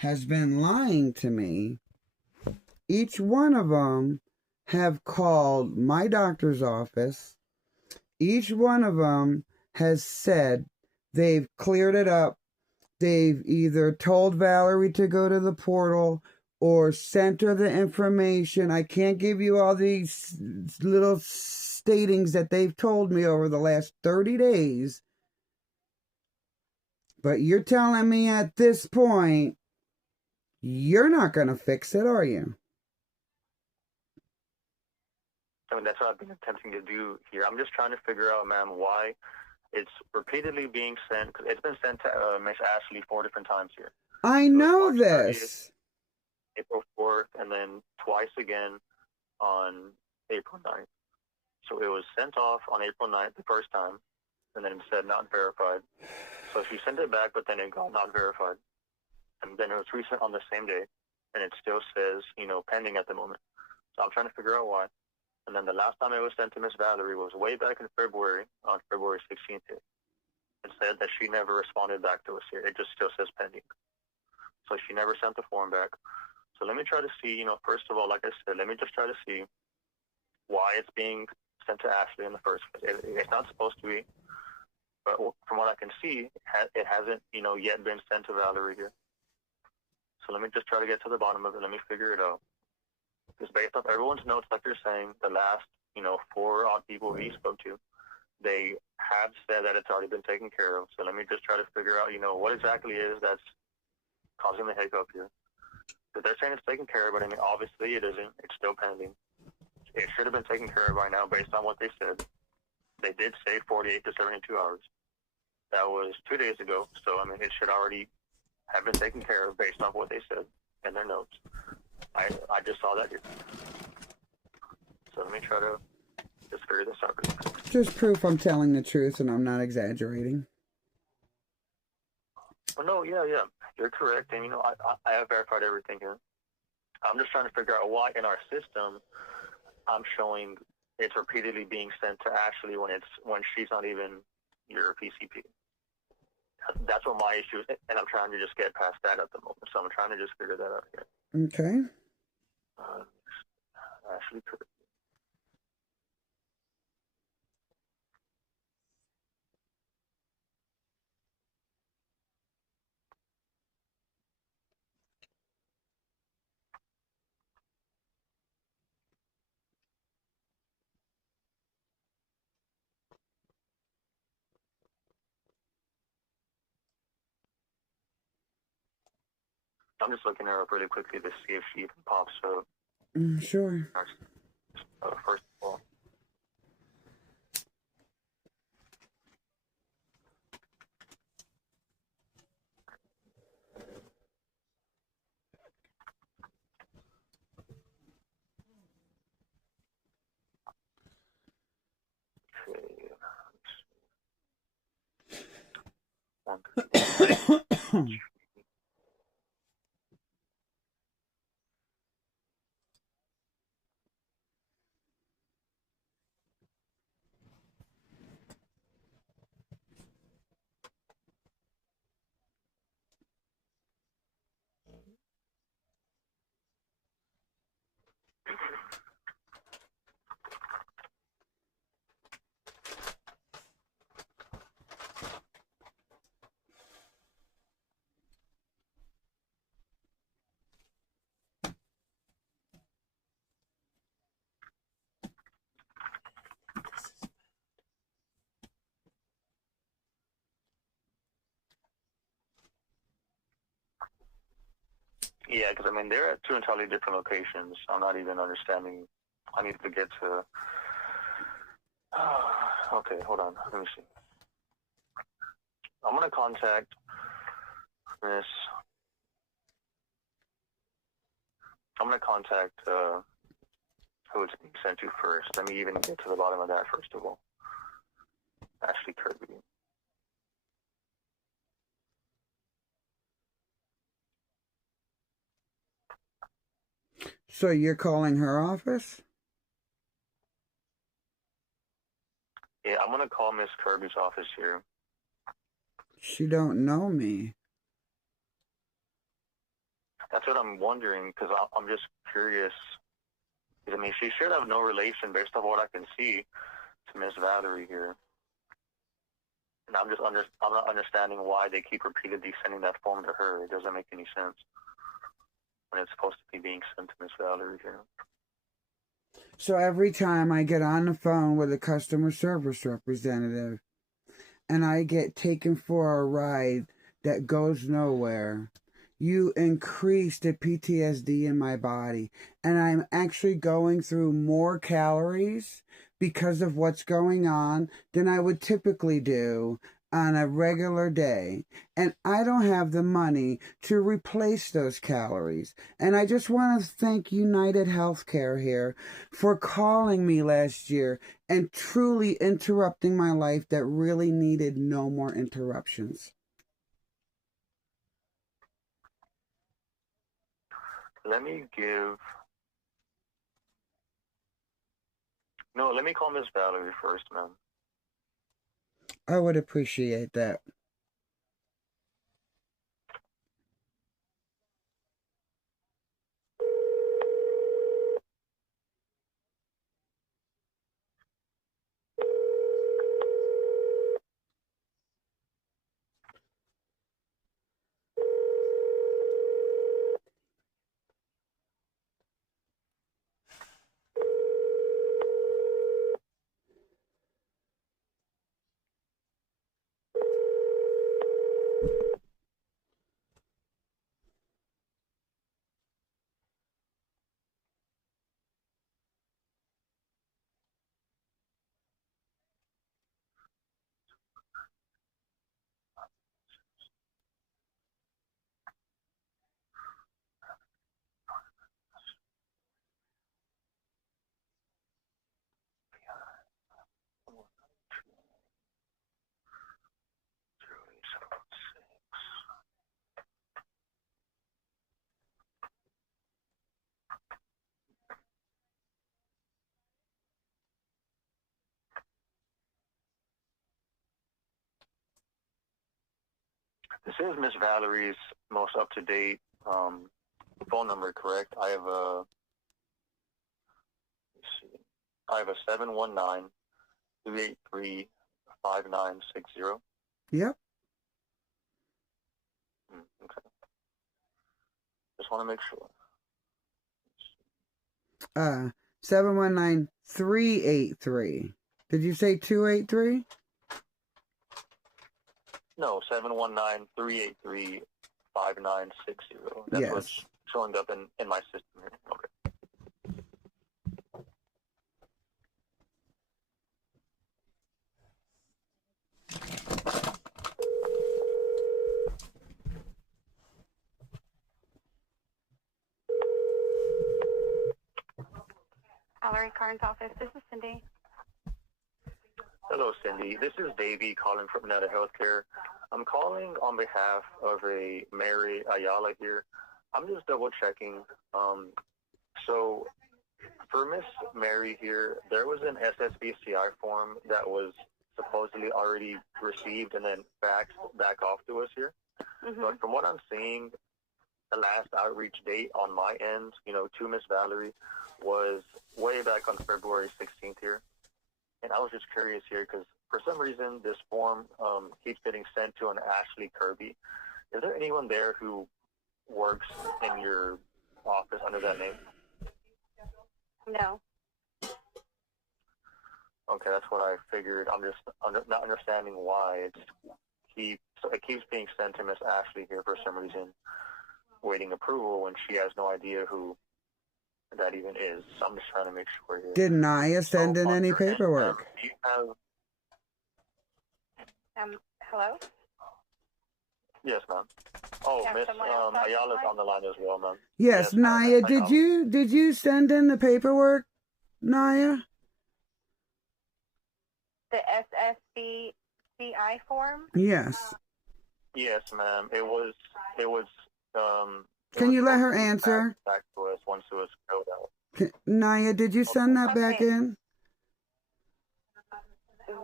has been lying to me. Each one of them have called my doctor's office. Each one of them has said they've cleared it up. They've either told Valerie to go to the portal or sent her the information. I can't give you all these little statings that they've told me over the last 30 days. But you're telling me at this point, you're not going to fix it, are you? I mean, that's what I've been attempting to do here. I'm just trying to figure out, ma'am, why it's repeatedly being sent. Cause it's been sent to Miss Ashley 4 different times here. I know this. 30th, April 4th, and then twice again on April 9th. So it was sent off on April 9th the first time, and then it said not verified. So she sent it back, but then it got not verified. And then it was resent on the same day, and it still says, pending at the moment. So I'm trying to figure out why. And then the last time it was sent to Miss Valerie was way back in February, on February 16th. It said that she never responded back to us here. It just still says pending. So she never sent the form back. So let me try to see, first of all, like I said, let me just try to see why it's being sent to Ashley in the first place. It's not supposed to be, but from what I can see, it hasn't, yet been sent to Valerie here. So let me just try to get to the bottom of it. Let me figure it out. Because based off everyone's notes, like you're saying, the last, 4 odd people he spoke to, they have said that it's already been taken care of. So let me just try to figure out, what exactly is that's causing the hiccup here. Because they're saying it's taken care of, but I mean, obviously it isn't. It's still pending. It should have been taken care of by now based on what they said. They did say 48 to 72 hours. That was 2 days ago. So, I mean, it should already have been taken care of based off what they said in their notes. I just saw that here. So let me try to just figure this out really quick. Just proof I'm telling the truth and I'm not exaggerating. Oh, no, yeah. You're correct. And, I have verified everything here. I'm just trying to figure out why in our system I'm showing it's repeatedly being sent to Ashley when she's not even your PCP. That's what my issue is, and I'm trying to just get past that at the moment. So I'm trying to just figure that out here. Okay. Ashley Kirby. I'm just looking her up really quickly to see if she even pops up. Sure. First of all. Okay. Yeah, because I mean, they're at 2 entirely different locations. I'm not even understanding. I need to get to. Okay, hold on. Let me see. I'm gonna contact Miss. I'm gonna contact who it's being sent to first. Let me even get to the bottom of that first of all. Ashley Kirby. So you're calling her office? Yeah, I'm gonna call Miss Kirby's office here. She don't know me. That's what I'm wondering, because I'm just curious. I mean, she should have no relation, based on what I can see, to Miss Valerie here. And I'm not understanding why they keep repeatedly sending that form to her. It doesn't make any sense when it's supposed to be being sent to Miss Valerie here. So every time I get on the phone with a customer service representative and I get taken for a ride that goes nowhere, you increase the PTSD in my body. And I'm actually going through more calories because of what's going on than I would typically do on a regular day. And I don't have the money to replace those calories. And I just want to thank United Healthcare here for calling me last year and truly interrupting my life that really needed no more interruptions. Let me call Miss Valerie first, man. I would appreciate that. This is Miss Valerie's most up-to-date phone number, correct? I have a 719-283-5960. Yep. Okay. Just want to make sure. 719-383. Did you say 283? No, 719-383-5960. That's Yes. what's showing up in my system here. Okay. Valerie Carnes' office. This is Cindy. Hello, Cindy. This is Davey calling from United Healthcare. I'm calling on behalf of a Mary Ayala here. I'm just double checking. So for Miss Mary here, there was an SSBCI form that was supposedly already received and then faxed back off to us here. Mm-hmm. But from what I'm seeing, the last outreach date on my end, to Miss Valerie, was way back on February 16th here. And I was just curious here because for some reason this form keeps getting sent to an Ashley Kirby. Is there anyone there who works in your office under that name? No. Okay, that's what I figured. I'm just not understanding why it keeps being sent to Miss Ashley here for some reason, waiting approval when she has no idea who that even is. So I'm just trying to make sure here. Did Naya send in any paperwork? Do you have... Hello? Yes, ma'am. Oh, Miss Ayala's on the line as well, ma'am. Yes, Naya, did you send in the paperwork, Naya? The SSBCI form? Yes. Yes, ma'am. It was Can you let her answer? Back to us once it was filled out. Naya, did you send that back in?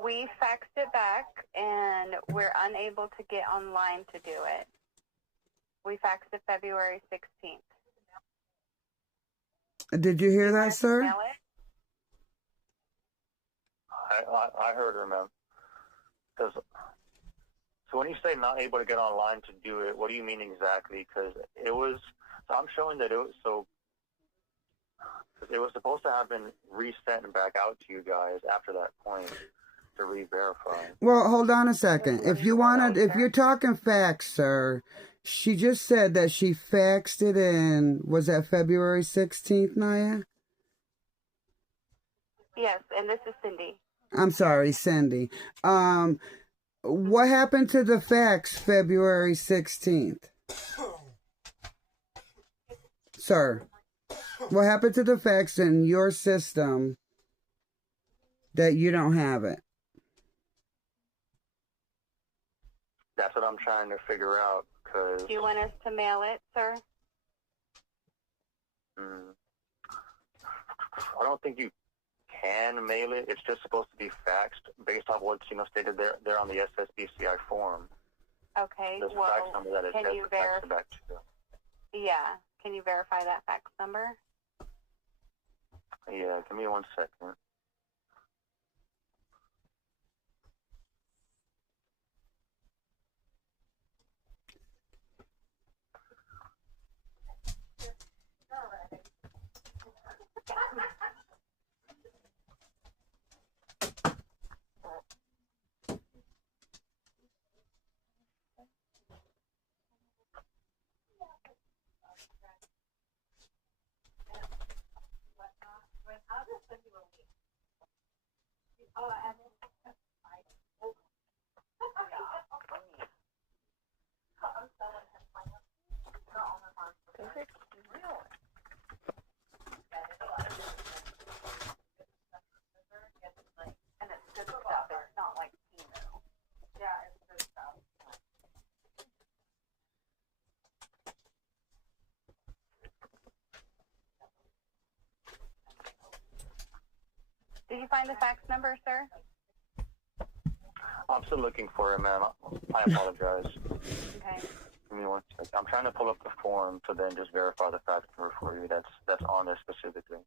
We faxed it back, and we're unable to get online to do it. We faxed it February 16th. Did you hear You want that, us to sir? mail it? I heard her, ma'am. Because so when you say not able to get online to do it, what do you mean exactly? Because it was, so I'm showing that it was, so it was supposed to have been resent back out to you guys after that point to re-verify. Well, hold on a second. If you're talking facts, sir, she just said that she faxed it in, was that February 16th, Naya? Yes, and this is Cindy. I'm sorry, Cindy. What happened to the fax February 16th? Sir, what happened to the fax in your system that you don't have it? That's what I'm trying to figure out. Cause Do you want us to mail it, sir? I don't think you can mail it. It's just supposed to be faxed based off what's stated there on the SSBCI form. Okay. There's a well, fax number that it can says you to fax it back to. Yeah. Can you verify that fax number? Yeah, give me 1 second. And it's good stuff. It's not like chemo. Yeah, it's good stuff. Did you find the fax number, sir? I'm still looking for it, ma'am. I apologize. Okay. Give me 1 second. I'm trying to pull up the form to then just verify the fax number for you. That's on there specifically.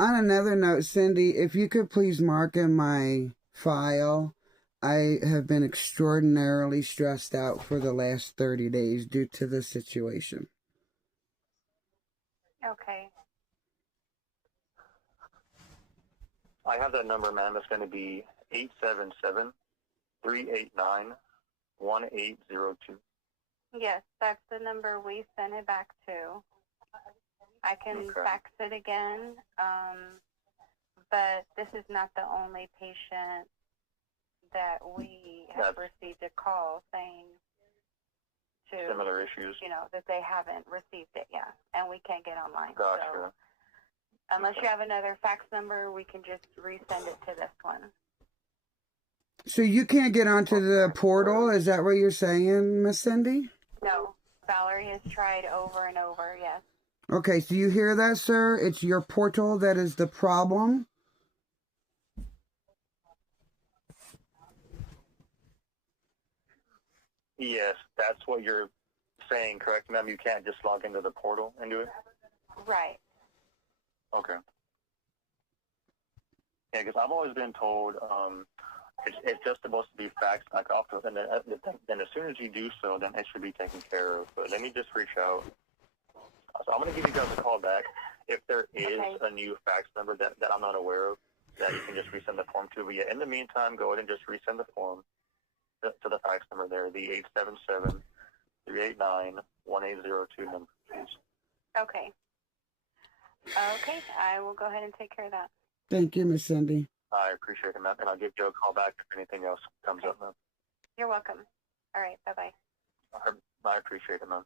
On another note, Cindy, if you could please mark in my file, I have been extraordinarily stressed out for the last 30 days due to the situation. Okay. I have that number, ma'am. It's going to be 877-389-1802. Yes, that's the number we sent it back to. I can fax it again, but this is not the only patient that we have received a call saying to similar issues. That they haven't received it yet, and we can't get online. Gotcha. So unless you have another fax number, we can just resend it to this one. So you can't get onto the portal? Is that what you're saying, Miss Cindy? No, Valerie has tried over and over. Yes. Okay, so you hear that, sir? It's your portal that is the problem? Yes, that's what you're saying, correct, ma'am? You can't just log into the portal and do it? Right. Okay. Yeah, because I've always been told it's just supposed to be faxed back off, and then as soon as you do so, then it should be taken care of. But let me just reach out. So I'm going to give you guys a call back. If there is a new fax number that I'm not aware of, that you can just resend the form to. But yeah, in the meantime, go ahead and just resend the form to the fax number there, the 877-389-1802 number, please. Okay. Okay, I will go ahead and take care of that. Thank you, Miss Cindy. I appreciate it, ma'am, and I'll give you a call back if anything else comes up, ma'am. You're welcome. All right, bye-bye. I appreciate it, ma'am.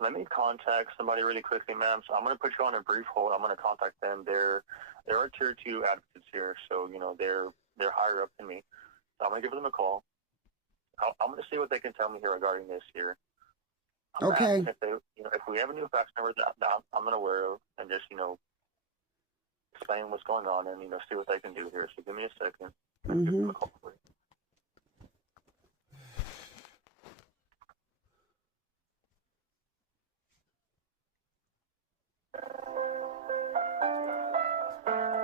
Let me contact somebody really quickly, ma'am. So I'm going to put you on a brief hold. I'm going to contact them. There are tier 2 advocates here, so they're they're higher up than me. So I'm going to give them a call. I'm going to see what they can tell me here regarding this here. Okay. If they, if we have a new fax number that I'm not aware of, and just, explain what's going on and, see what they can do here. So give me a second. Give them a call for you.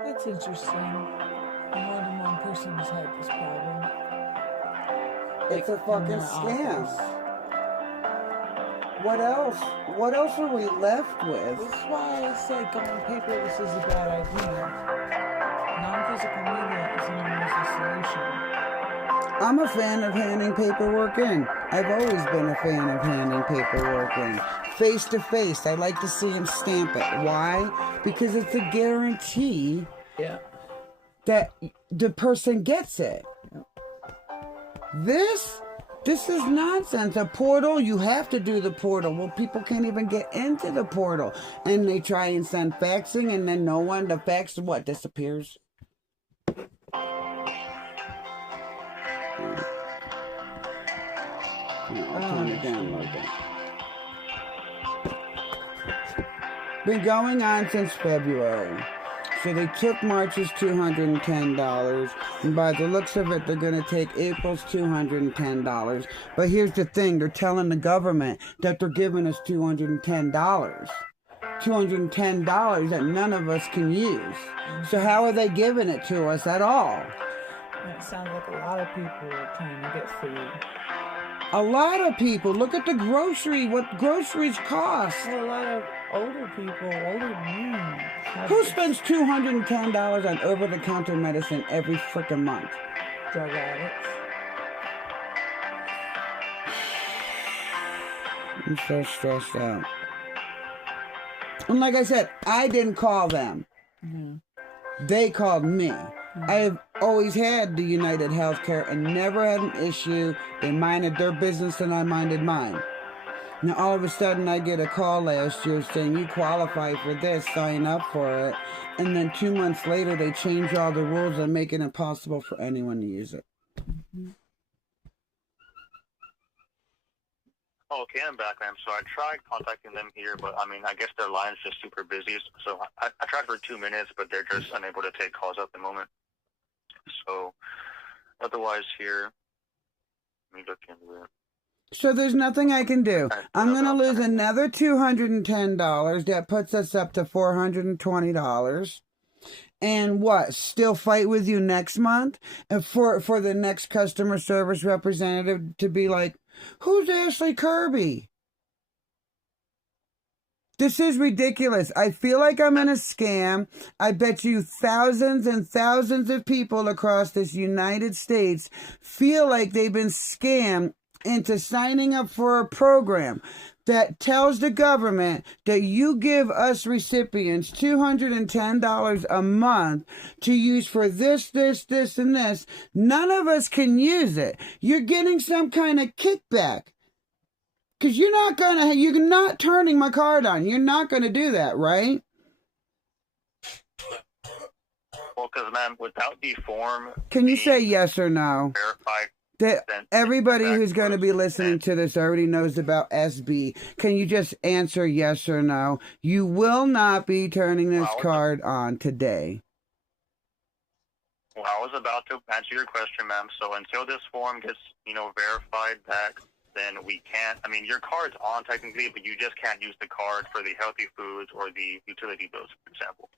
That's interesting. More than one person has had this problem. It's a fucking scam. What else? What else are we left with? That's why I say going paperless is a bad idea. Non-physical media isn't always the solution. I'm a fan of handing paperwork in. I've always been a fan of handing paperwork in. Face to face. I like to see him stamp it. Why? Because it's a guarantee that the person gets it. This is nonsense. A portal, you have to do the portal. Well, people can't even get into the portal. And they try and send faxing, and then the fax, disappears? I'll turn it down a little bit. Been going on since February. So they took March's $210, and by the looks of it, they're going to take April's $210. But here's the thing, they're telling the government that they're giving us $210. $210 that none of us can use. So how are they giving it to us at all? It sounds like a lot of people are trying to get food. A lot of people. Look at the what groceries cost. Well, a lot of older people, older than me. Who spends $210 on over-the-counter medicine every frickin' month? Drug addicts. I'm so stressed out. And like I said, I didn't call them. Yeah. They called me. I've always had the United Healthcare and never had an issue. They minded their business and I minded mine. Now all of a sudden I get a call last year saying you qualify for this, sign up for it. And then 2 months later they change all the rules and make it impossible for anyone to use it. Okay, I'm back, ma'am. So I tried contacting them here, but I guess their line's just super busy. So I tried for 2 minutes, but they're just unable to take calls at the moment. So otherwise here, let me look into it. So there's nothing I can do. I'm going to lose another $210. That puts us up to $420. And what? Still fight with you next month? And for the next customer service representative to be like, who's Ashley Kirby? This is ridiculous. I feel like I'm in a scam. I bet you thousands and thousands of people across this United States feel like they've been scammed into signing up for a program that tells the government that you give us recipients $210 a month to use for this, and this. None of us can use it. You're getting some kind of kickback. Because you're not turning my card on. You're not going to do that, right? Well, because, ma'am, without the form... Can you say yes or no? Verified. That everybody who's going to be listening to this already knows about SB. Can you just answer yes or no? You will not be turning this card on today. Well, I was about to answer your question, ma'am. So until this form gets, verified back, then we can't. Your card's on technically, but you just can't use the card for the healthy foods or the utility bills, for example.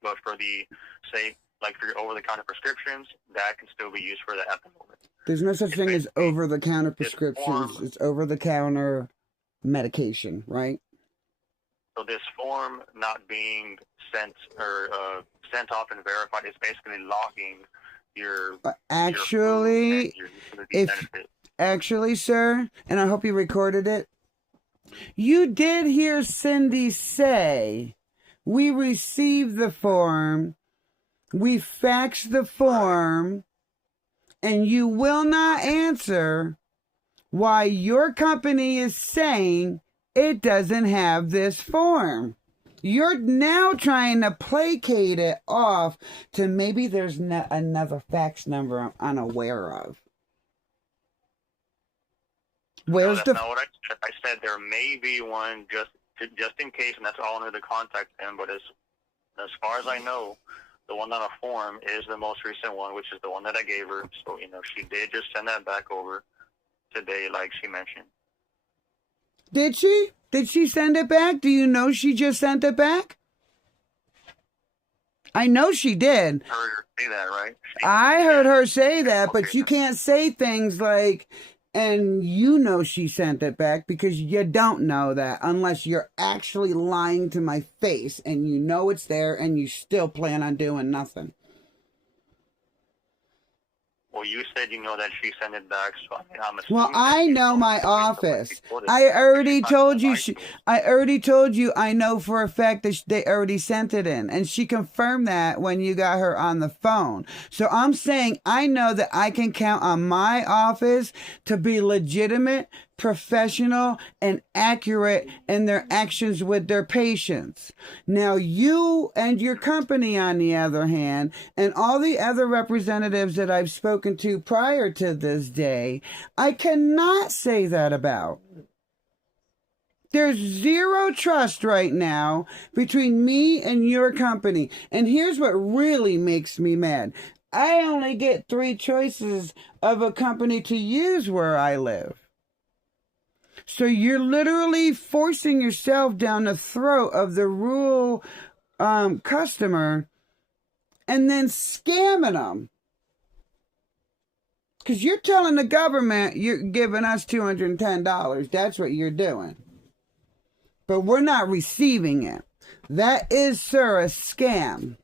But for the, say, like for your over-the-counter prescriptions, that can still be used for that at the moment. There's no such thing as over-the-counter prescriptions. It's over-the-counter medication, right? So this form not being sent off and verified is basically logging your Actually, sir, and I hope you recorded it, you did hear Cindy say, we received the form, we faxed the form, and you will not answer why your company is saying it doesn't have this form. You're now trying to placate it off to maybe there's another fax number I'm unaware of. No, that's not what I said. I said there may be one just in case, and that's all under the contact him. But as far as I know, the one on a form is the most recent one, which is the one that I gave her. So, she did just send that back over today, like she mentioned. Did she? Did she send it back? Do you know she just sent it back? I know she did. I heard her say that, right? I heard her say that, but you can't say things like, and she sent it back, because you don't know that unless you're actually lying to my face and you know it's there and you still plan on doing nothing. Well, you said that she sent it back, so I'm assuming. Well, I know my office. I already told you. I know for a fact that they already sent it in, and she confirmed that when you got her on the phone. So I'm saying I know that I can count on my office to be legitimate, professional, and accurate in their actions with their patients. Now, you and your company, on the other hand, and all the other representatives that I've spoken to prior to this day, I cannot say that about. There's zero trust right now between me and your company. And here's what really makes me mad. I only get 3 choices of a company to use where I live. So you're literally forcing yourself down the throat of the rural customer and then scamming them. Because you're telling the government you're giving us $210. That's what you're doing. But we're not receiving it. That is, sir, a scam.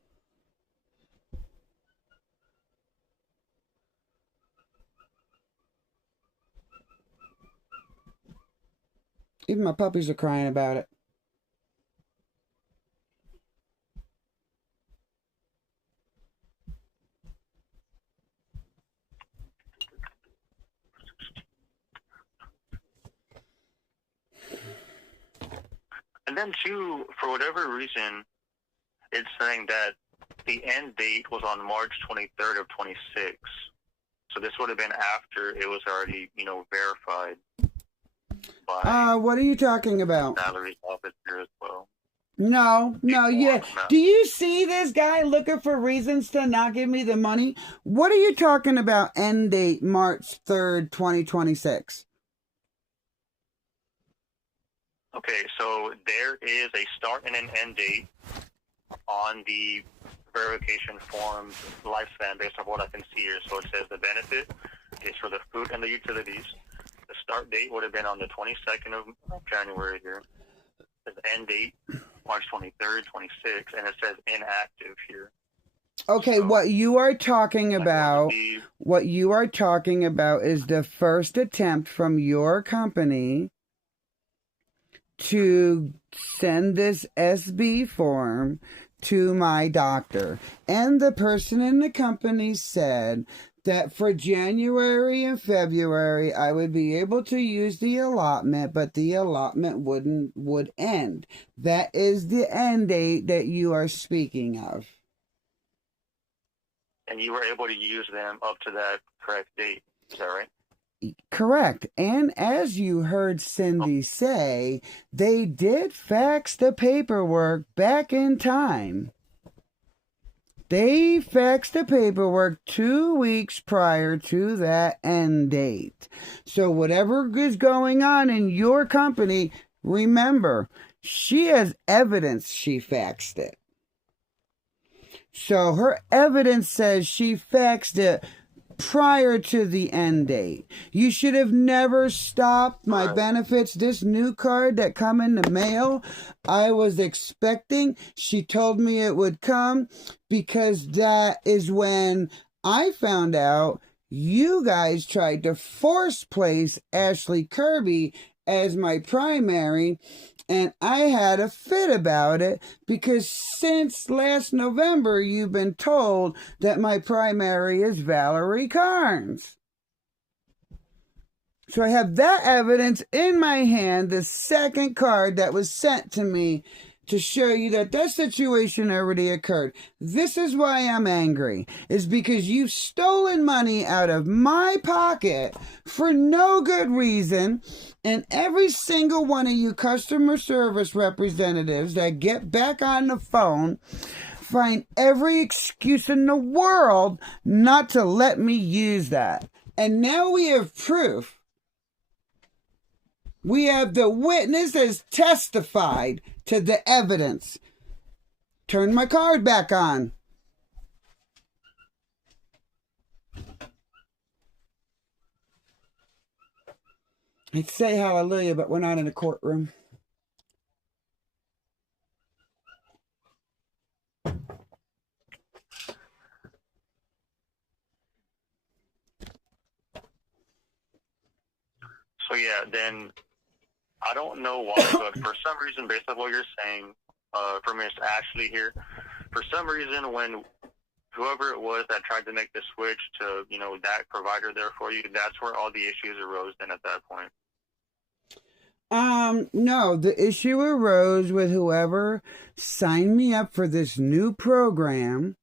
Even my puppies are crying about it. And then, too, for whatever reason, it's saying that the end date was on March 23rd of 26. So this would have been after it was already, verified. What are you talking about? Salary's office here as well. No, yeah. Do you see this guy looking for reasons to not give me the money? What are you talking about? End date March 3rd, 2026. Okay, so there is a start and an end date on the verification form lifespan based on what I can see here. So it says the benefit is for the food and the utilities. The start date would have been on the 22nd of January here. The end date, March 23rd, 26, and it says inactive here. Okay, so what you are talking about is the first attempt from your company to send this SB form to my doctor. And the person in the company said that for January and February, I would be able to use the allotment, but the allotment would end. That is the end date that you are speaking of. And you were able to use them up to that correct date. Is that right? Correct. And as you heard Cindy say, they did fax the paperwork back in time. They faxed the paperwork 2 weeks prior to that end date. So whatever is going on in your company, remember, she has evidence she faxed it. So her evidence says she faxed it prior to the end date. You should have never stopped my benefits. This new card that come in the mail, I was expecting. She told me it would come because that is when I found out you guys tried to force place Ashley Kirby as my primary, and I had a fit about it because since last November, you've been told that my primary is Valerie Carnes. So I have that evidence in my hand, the second card that was sent to me to show you that that situation already occurred. This is why I'm angry, is because you've stolen money out of my pocket for no good reason, and every single one of you customer service representatives that get back on the phone find every excuse in the world not to let me use that. And now we have proof. We have the witness has testified to the evidence. Turn my card back on. I'd say hallelujah, but we're not in a courtroom. So yeah, then I don't know why, but for some reason, based on what you're saying, for Miss Ashley here, for some reason, when whoever it was that tried to make the switch to, that provider there for you, that's where all the issues arose then at that point. No, the issue arose with whoever signed me up for this new program,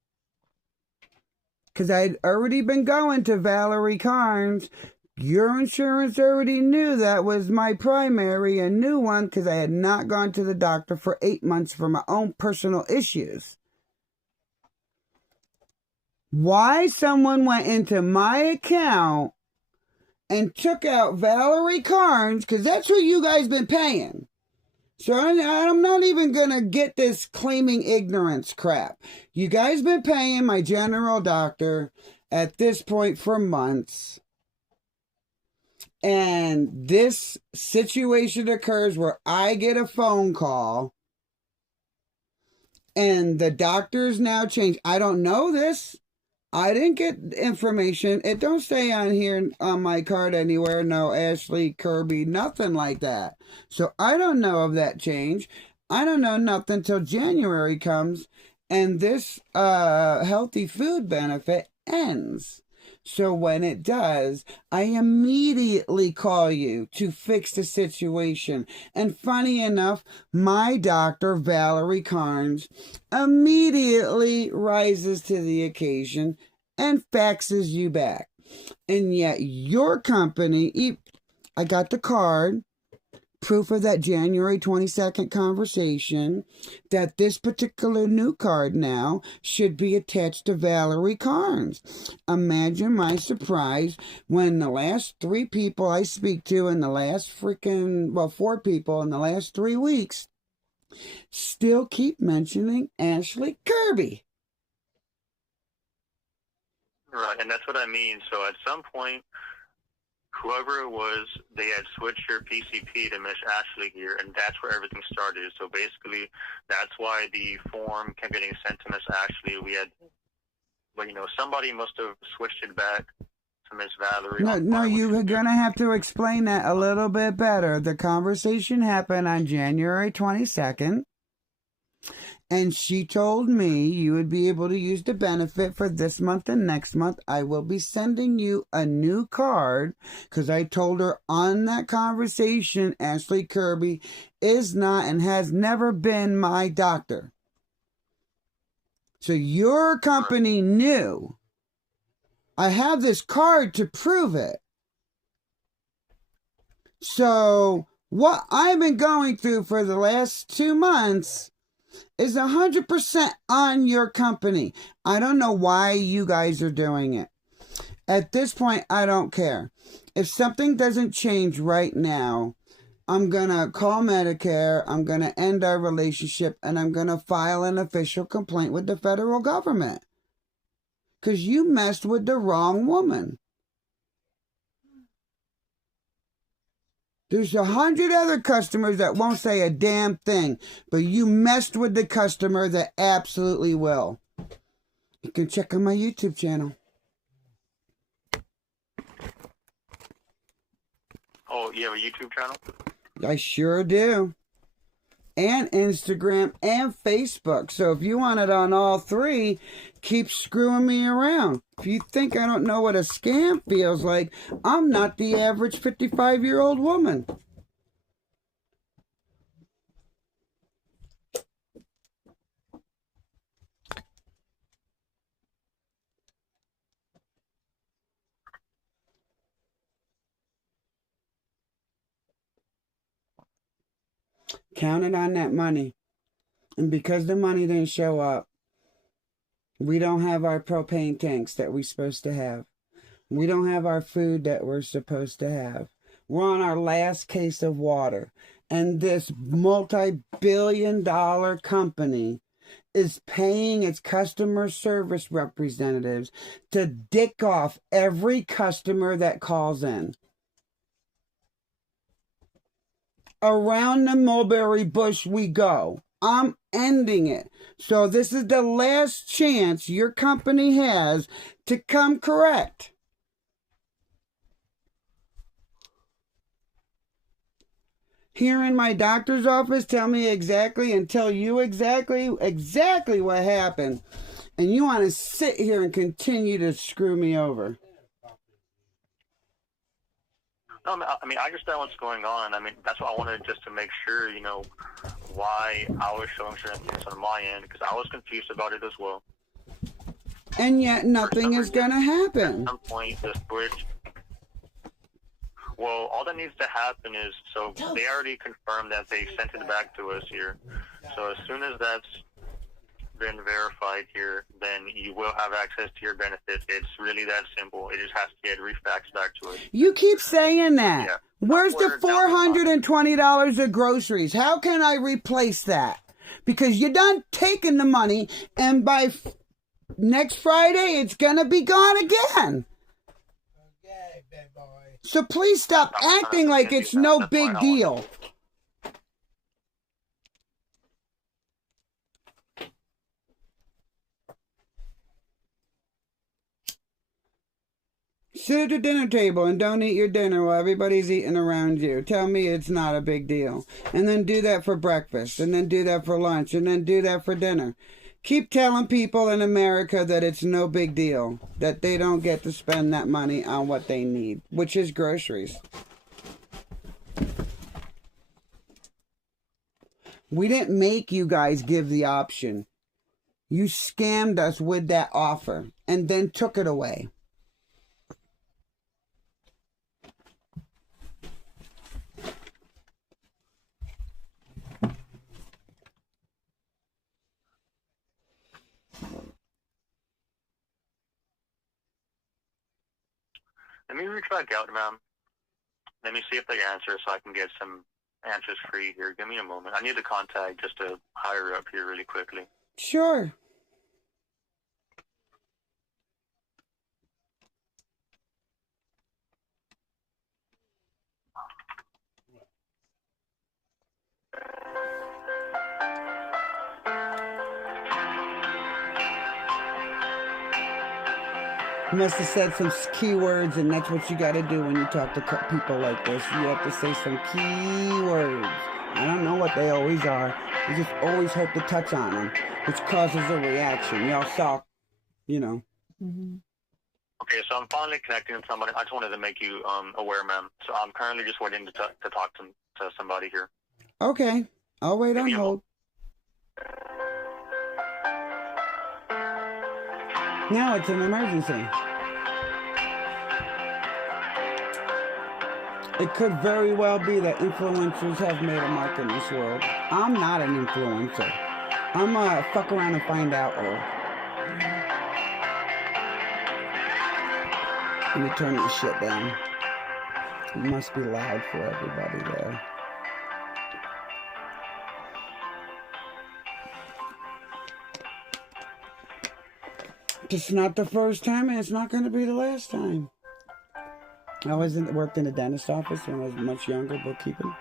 because I'd already been going to Valerie Carnes. Your insurance already knew that was my primary, a new one, because I had not gone to the doctor for 8 months for my own personal issues. Why someone went into my account and took out Valerie Carnes, because that's who you guys been paying. So I'm not even going to get this claiming ignorance crap. You guys been paying my general doctor at this point for months. And this situation occurs where I get a phone call and the doctor's now changed. I don't know this. I didn't get information. It don't say on here on my card anywhere, no Ashley Kirby, nothing like that. So I don't know of that change. I don't know nothing till January comes and this healthy food benefit ends. So when it does, I immediately call you to fix the situation. And funny enough, my doctor, Valerie Carnes, immediately rises to the occasion and faxes you back. And yet your company, I got the card, proof of that January 22nd conversation, that this particular new card now should be attached to Valerie Carnes. Imagine my surprise when the last 3 people I speak to in the last 4 people in the last 3 weeks still keep mentioning Ashley Kirby. Right, and that's what I mean. So at some point, whoever it was, they had switched your PCP to Miss Ashley here, and that's where everything started. So basically, that's why the form kept getting sent to Miss Ashley. But somebody must have switched it back to Miss Valerie. No, you're going to have to explain that a little bit better. The conversation happened on January 22nd. And she told me you would be able to use the benefit for this month and next month. I will be sending you a new card because I told her on that conversation, Ashley Kirby is not and has never been my doctor. So your company knew. I have this card to prove it. So what I've been going through for the last 2 months is 100% on your company. I don't know why you guys are doing it. At this point, I don't care. If something doesn't change right now, I'm going to call Medicare, I'm going to end our relationship, and I'm going to file an official complaint with the federal government. Because you messed with the wrong woman. There's 100 other customers that won't say a damn thing, but you messed with the customer that absolutely will. You can check on my YouTube channel. Oh, you have a YouTube channel? I sure do. And Instagram and Facebook. So if you want it on all 3, keep screwing me around. If you think I don't know what a scam feels like, I'm not the average 55-year-old woman. counted on that money. And because the money didn't show up, we don't have our propane tanks that we're supposed to have. We don't have our food that we're supposed to have. We're on our last case of water. And this multi-billion-dollar company is paying its customer service representatives to dick off every customer that calls in. Around the mulberry bush we go. I'm ending it. So this is the last chance your company has to come correct. Here in my doctor's office, tell me exactly and tell you exactly what happened. And you want to sit here and continue to screw me over. No, I mean, I understand what's going on. I mean, that's what I wanted just to make sure, you know, why I was showing certain things on my end, because I was confused about it as well. And yet nothing is going to happen. At some point, the switch. Well, all that needs to happen is, so they already confirmed that they sent it back to us here. So as soon as that's been verified here, then you will have access to your benefits. It's really that simple. It just has to get refaxed back to us. You keep saying that. Yeah. Where's the $420 of groceries? How can I replace that? Because you done taking the money, and by next Friday, it's going to be gone again. Okay, big boy. So please stop acting like it's no big deal. Sit at the dinner table and don't eat your dinner while everybody's eating around you. Tell me it's not a big deal. And then do that for breakfast, and then do that for lunch, and then do that for dinner. Keep telling people in America that it's no big deal, that they don't get to spend that money on what they need, which is groceries. We didn't make you guys give the option. You scammed us with that offer and then took it away. Let me reach back out, ma'am. Let me see if they answer so I can get some answers for you here. Give me a moment. I need to contact just a higher up here really quickly. Sure. You must have said some keywords, and that's what you got to do when you talk to people like this. You have to say some keywords. I don't know what they always are. You just always hope to touch on them, which causes a reaction. Y'all saw, you know. Mm-hmm. Okay, so I'm finally connecting with somebody. I just wanted to make you aware, ma'am. So I'm currently just waiting to talk to somebody here. Okay, I'll wait on hold. Now it's an emergency. It could very well be that influencers have made a mark in this world. I'm not an influencer. I'm a fuck around and find out old. Let me turn this shit down. It must be loud for everybody there. It's not the first time, and it's not going to be the last time. I worked in a dentist office when I was much younger, bookkeeping.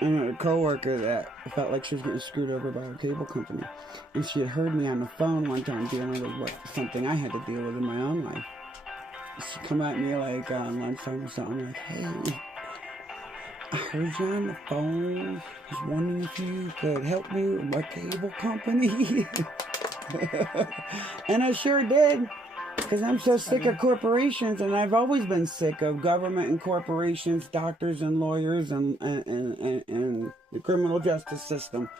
And I had a coworker that felt like she was getting screwed over by a cable company. And she had heard me on the phone one time dealing with something I had to deal with in my own life. She'd come at me like on lunchtime or something, like, hey, I heard you on the phone. I was wondering if you could help me with my cable company. And I sure did, because I'm so sick of corporations, and I've always been sick of government and corporations, doctors and lawyers, and the criminal justice system.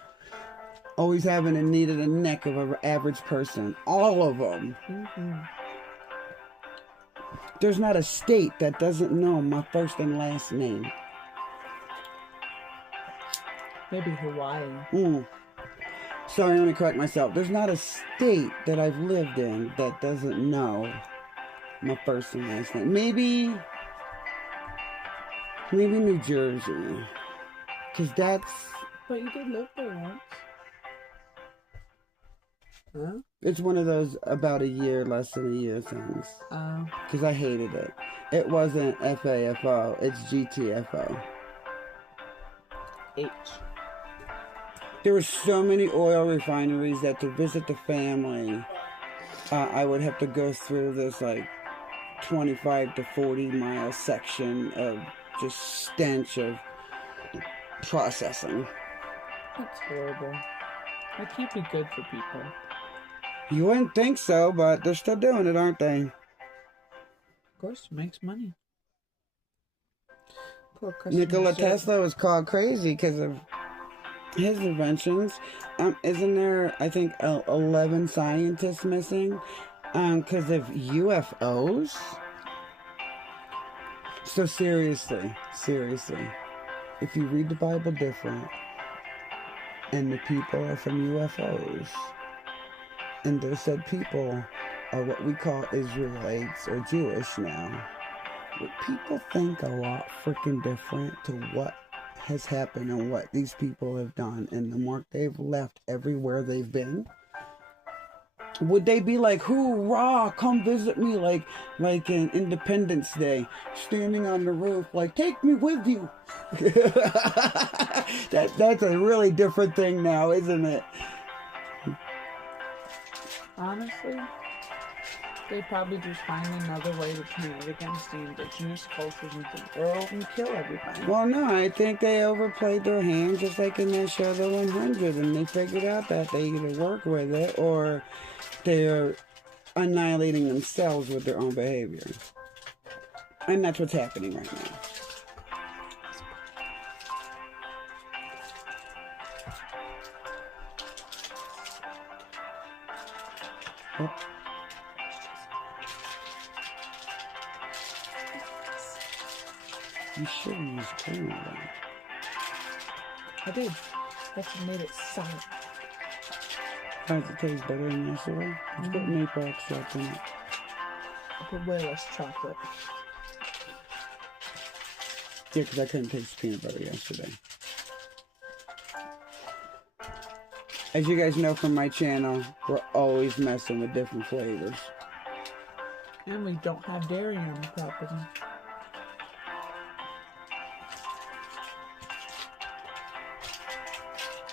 Always having a need of the neck of an average person. All of them. Mm-hmm. There's not a state that doesn't know my first and last name. Maybe Hawaii. Sorry, let me correct myself. There's not a state that I've lived in that doesn't know my first and last name. Maybe New Jersey. Because that's... But you did live there once. Huh? It's one of those about a year, less than a year things. Because I hated it. It wasn't FAFO, it's GTFO. H. There were so many oil refineries that to visit the family, I would have to go through this like 25 to 40 mile section of just stench of processing. That's horrible. That can't be good for people. You wouldn't think so, but they're still doing it, aren't they? Of course, it makes money. Poor Nikola Tesla was called crazy because of his inventions. Isn't there, I think, 11 scientists missing because of UFOs? So seriously, if you read the Bible different, and the people are from UFOs, and those said people are what we call Israelites or Jewish now, would people think a lot freaking different to what has happened and what these people have done and the mark they've left everywhere they've been? Would they be like, hoorah, come visit me, like in Independence Day, standing on the roof, like, take me with you? That's a really different thing now, isn't it? Honestly, they probably just find another way to turn it against the indigenous cultures of the world and kill everybody. Well, no, I think they overplayed their hand just like in that show The 100, and they figured out that they either work with it or they're annihilating themselves with their own behavior. And that's what's happening right now. Oh. You should have used cream though. I did. That's what made it sour. How does it taste better than yesterday? Let's put maple extract in it. I put way less chocolate. Yeah, because I couldn't taste peanut butter yesterday. As you guys know from my channel, we're always messing with different flavors. And we don't have dairy on the property.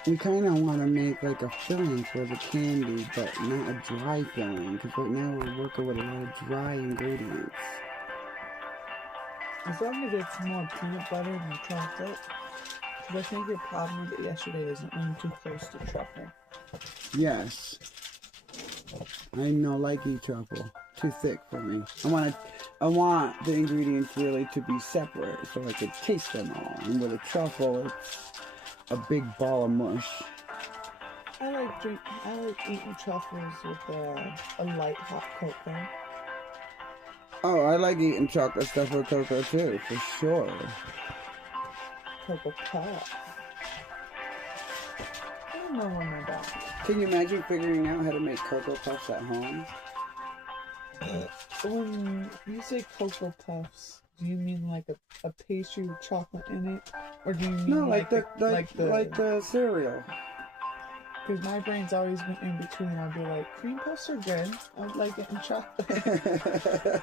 We kind of want to make like a filling for the candy, but not a dry filling, because right now we're working with a lot of dry ingredients. As long as it's more peanut butter than chocolate. Because I think your problem with it yesterday is it went too close to truffle. Yes. I no like eat truffle. Too thick for me. I want the ingredients really to be separate so I could taste them all. And with a truffle, it's a big ball of mush. I like eating truffles with a light hot cocoa. Oh, I like eating chocolate stuff with cocoa too, for sure. Cocoa puff. I don't know when my dog. Can you imagine figuring out how to make Cocoa Puffs at home? When you say Cocoa Puffs, do you mean like a pastry with chocolate in it? Or do you mean no, like the cereal? Because my brain's always been in between. I'll be like, cream puffs are good. I like it in chocolate.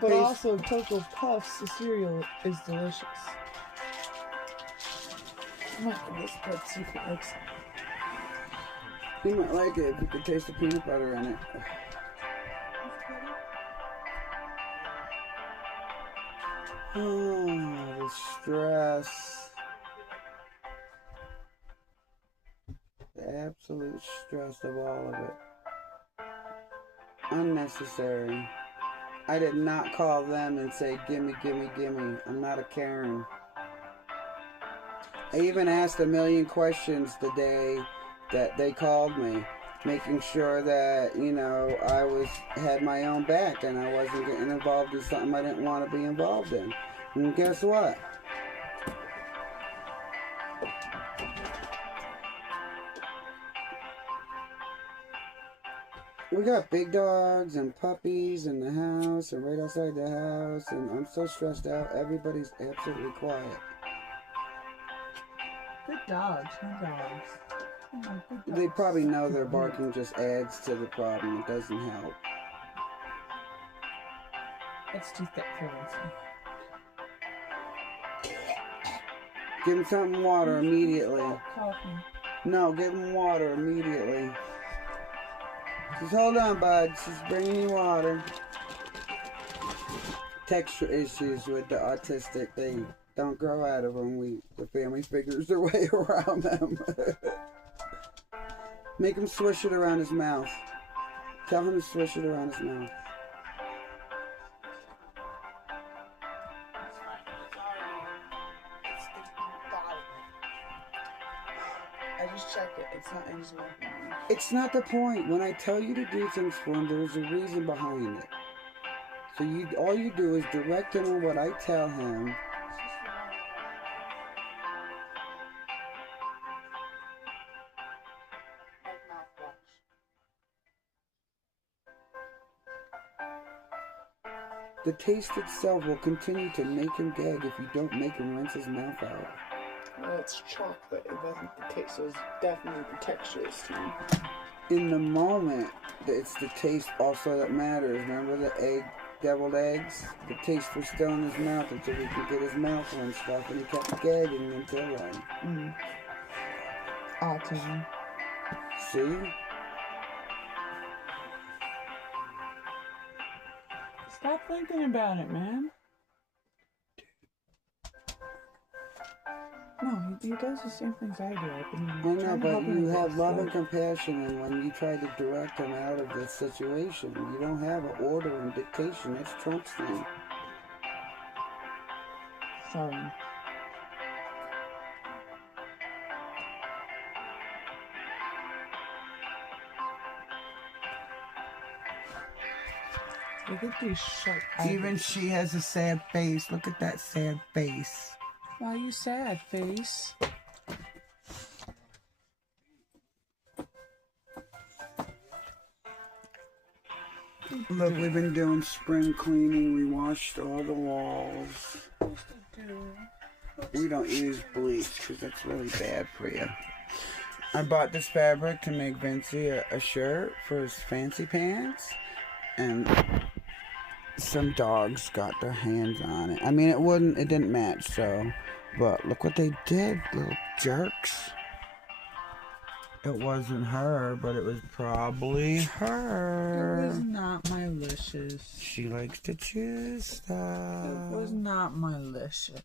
But also, Cocoa Puffs, the cereal, is delicious. I'm not going to whisper to see if it likes it. You might like it if you could taste the peanut butter in it. Oh, the stress. The absolute stress of all of it. Unnecessary. I did not call them and say, gimme, gimme, gimme. I'm not a Karen. I even asked a million questions the day that they called me, making sure that, you know, I had my own back and I wasn't getting involved in something I didn't want to be involved in. And guess what? We got big dogs and puppies in the house and right outside the house, and I'm so stressed out. Everybody's absolutely quiet. Good dogs, good dogs. Oh, good dogs. They probably know their barking just adds to the problem. It doesn't help. It's too thick for Winston. Give him something water immediately. Coffee. No, give him water immediately. Just hold on, bud. She's bringing you water. Texture issues with the autistic. They don't grow out of them. The family figures their way around them. Make him swish it around his mouth. Tell him to swish it around his mouth. I just checked it. It's not in his mouth. It's not the point. When I tell you to do things for him, there's a reason behind it. So all you do is direct him on what I tell him. The taste itself will continue to make him gag if you don't make him rinse his mouth out. Well, it's chocolate. It wasn't the taste. So it's definitely the texture this time. In the moment, it's the taste also that matters. Remember the deviled eggs? The taste was still in his mouth until he could get his mouth rinsed off, and he kept gagging until then. Autism. See? Stop thinking about it, man. No, he does the same things I do. I know, but you have love and compassion, and when you try to direct him out of this situation, you don't have an order and dictation. That's Trump's thing. Sorry. Look at these sharp eyes. Even she has a sad face. Look at that sad face. Why are you sad, face? Look, we've been doing spring cleaning. We washed all the walls. We don't use bleach because that's really bad for you. I bought this fabric to make Vincey a shirt for his fancy pants. And some dogs got their hands on it. I mean, it didn't match, so. But look what they did, little jerks. It wasn't her, but it was probably her. It was not malicious. She likes to choose stuff. It was not malicious.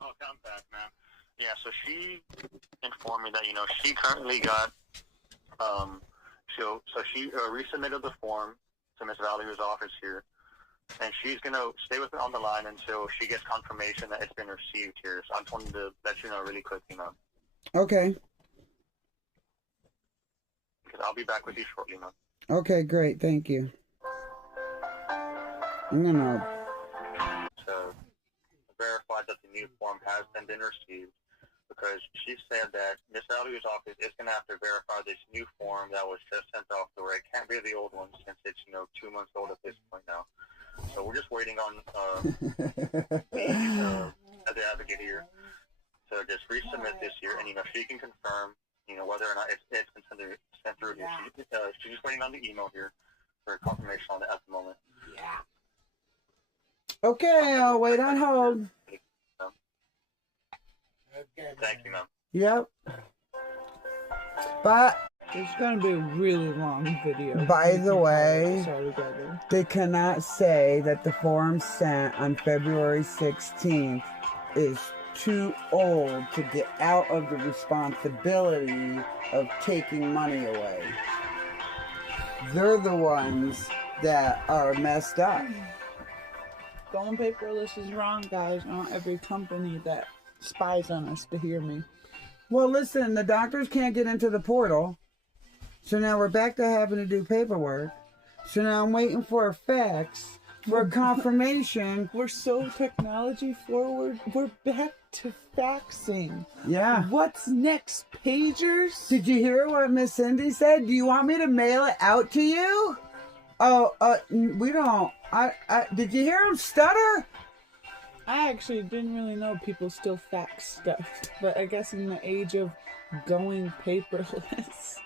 Oh, I'm back, man. Yeah, so she informed me that, she currently got, she resubmitted the form to Miss Valerie's office here, and she's going to stay with me on the line until she gets confirmation that it's been received here. So I just wanted to let you know really quickly, man. Okay. Because I'll be back with you shortly, man. Okay, great. Thank you. I'm going to verify that the new form has been received, because she said that Miss Valerie's office is going to have to verify this new form that was just sent off to her. It can't be the old one since it's, 2 months old at this point now. So we're just waiting on the advocate here to just resubmit this year, and, she can confirm, whether or not it's been sent through here. She's just waiting on the email here for confirmation on it at the moment. Yeah. Okay, I'll wait on hold. Okay, Thank you, ma'am. Yep. But It's going to be a really long video. by the way, Sorry, together. they cannot say that the form sent on February 16th is too old to get out of the responsibility of taking money away. They're the ones that are messed up. Going paperless is wrong, guys. I want every company that spies on us to hear me. Well, listen, the doctors can't get into the portal. So now we're back to having to do paperwork. So now I'm waiting for a fax for a confirmation. We're so technology forward. We're back to faxing. Yeah. What's next, pagers? Did you hear what Miss Cindy said? Do you want me to mail it out to you? Oh, we don't. Did you hear him stutter? I actually didn't really know people still fax stuff, but I guess in the age of going paperless,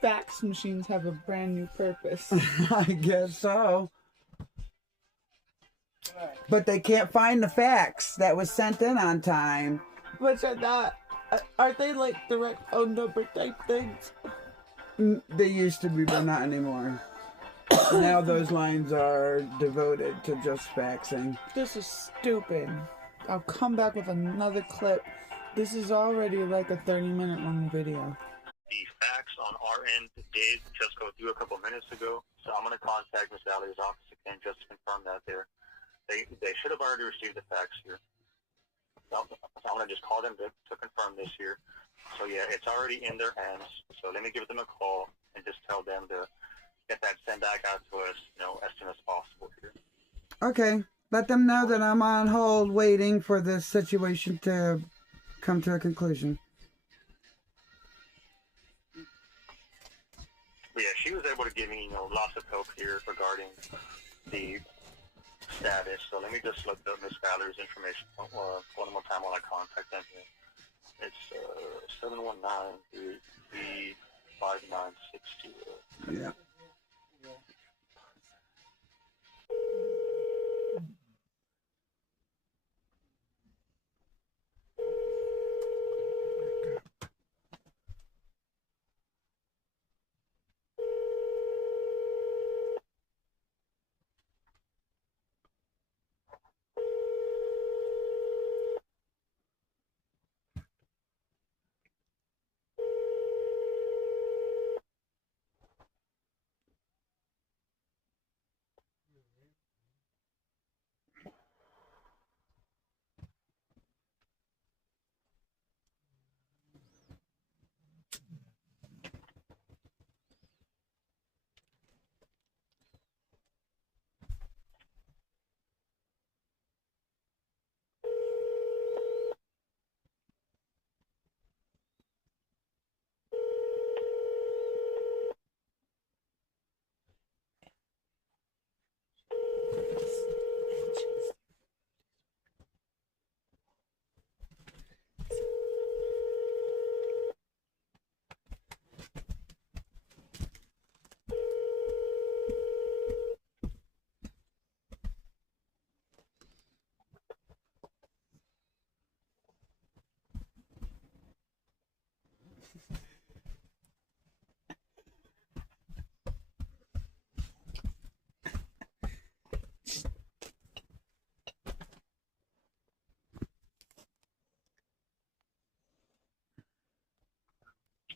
fax machines have a brand new purpose. I guess so. But they can't find the fax that was sent in on time. Which are not, aren't they like direct phone number type things? They used to be, but not anymore. Now those lines are devoted to just faxing. This is stupid. I'll come back with another clip. This is already like a 30-minute long video. The fax on our end did just go through a couple minutes ago, so I'm going to contact Ms. Valley's office again just to confirm that they should have already received the fax here. So I'm going to just call them to confirm this here. So yeah, it's already in their hands. So let me give them a call and just tell them to get that sent back out to us, as soon as possible here. Okay. Let them know that I'm on hold waiting for this situation to come to a conclusion. But yeah, she was able to give me, lots of help here regarding the status. So let me just look up Miss Valerie's information one more time while I contact them here. It's 719-35960. Yeah.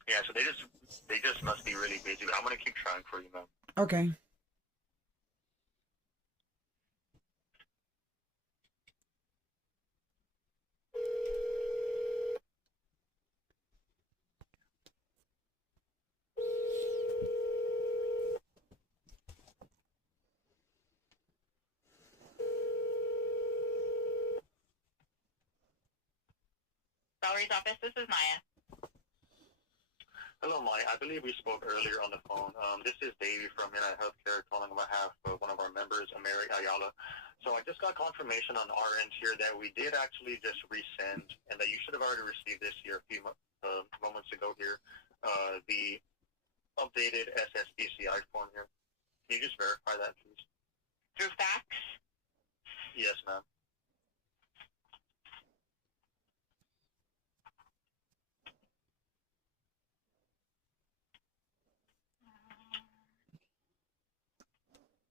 Yeah, so they just must be really busy. But I'm gonna keep trying for you, man. Okay. Valerie's office, this is Maya. Hello, Maya. I believe we spoke earlier on the phone. This is Davey from United Healthcare calling on behalf of one of our members, Mary Ayala. So I just got confirmation on our end here that we did actually just resend, and that you should have already received this here a few moments ago here, the updated SSBCI form here. Can you just verify that, please? Through fax? Yes, ma'am.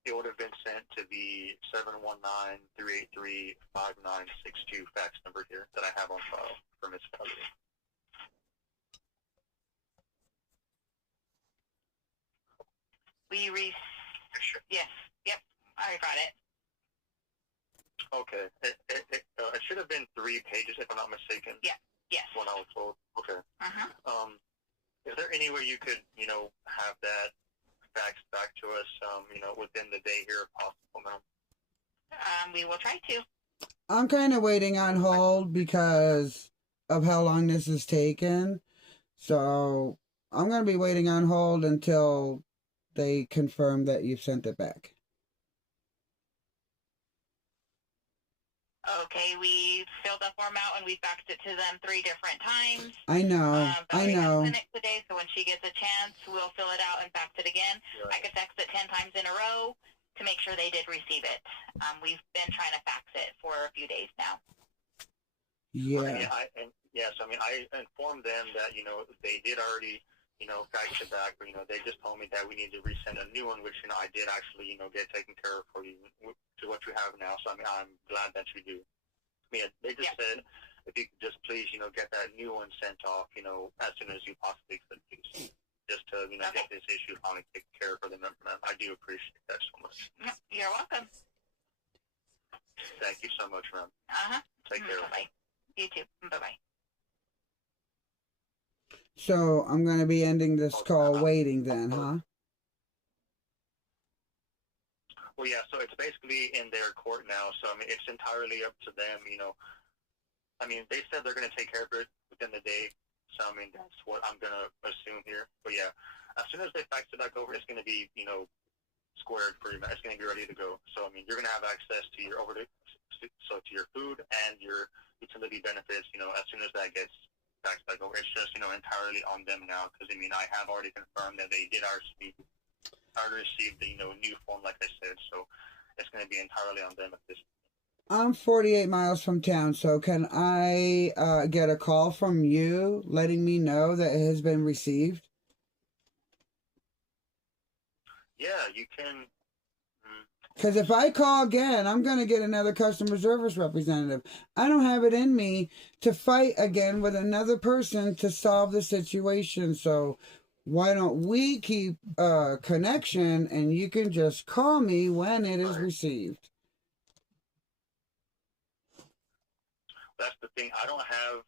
It would have been sent to the 719-383-5962 fax number here that I have on file for Ms. Valerie. Yes, yep, I got it. Okay. It should have been 3 pages, if I'm not mistaken. Yeah, yes. When I was told. Okay. Uh-huh. Is there any way you could, have that faxed back to us, within the day here if possible, ma'am? We will try to. I'm kind of waiting on hold because of how long this has taken. So I'm going to be waiting on hold until they confirm that you've sent it back. Okay, we filled the form out and we faxed it to them 3 different times. I know. Valerie has clinic today, so when she gets a chance, we'll fill it out and fax it again. Right. I could fax it 10 times in a row to make sure they did receive it. We've been trying to fax it for a few days now. Yeah. Yes, I mean, I informed them that, you know, they did already, you know, fax it back, but, you know, they just told me that we need to resend a new one, which, you know, I did actually, you know, get taken care of for you to what you have now. So, I mean, I'm glad that you do. I mean, they just said, if you could just please, you know, get that new one sent off, you know, as soon as you possibly could, please. Just to, you know, get this issue finally taken care of for them. I do appreciate that so much. You're welcome. Thank you so much, ma'am. Take care. Bye-bye. You too. Bye-bye. So I'm going to be ending this call waiting then, huh? Well, yeah, so it's basically in their court now, so, I mean, it's entirely up to them, you know. I mean, they said they're going to take care of it within the day, so, I mean, that's what I'm going to assume here. But, yeah, as soon as they fax it back over, it's going to be, you know, squared for you. It's going to be ready to go. So, I mean, you're going to have access to your to your food and your utility benefits, you know, as soon as that gets faxed back over. It's just, you know, entirely on them now because, I mean, I have already confirmed that they did already received the, you know, new form, like I said, so it's going to be entirely on them at this point. I'm 48 miles from town, so can I get a call from you letting me know that it has been received? Yeah, you can. Because if I call again, I'm going to get another customer service representative. I don't have it in me to fight again with another person to solve the situation. So why don't we keep a connection and you can just call me when it is received? That's the thing. I don't have.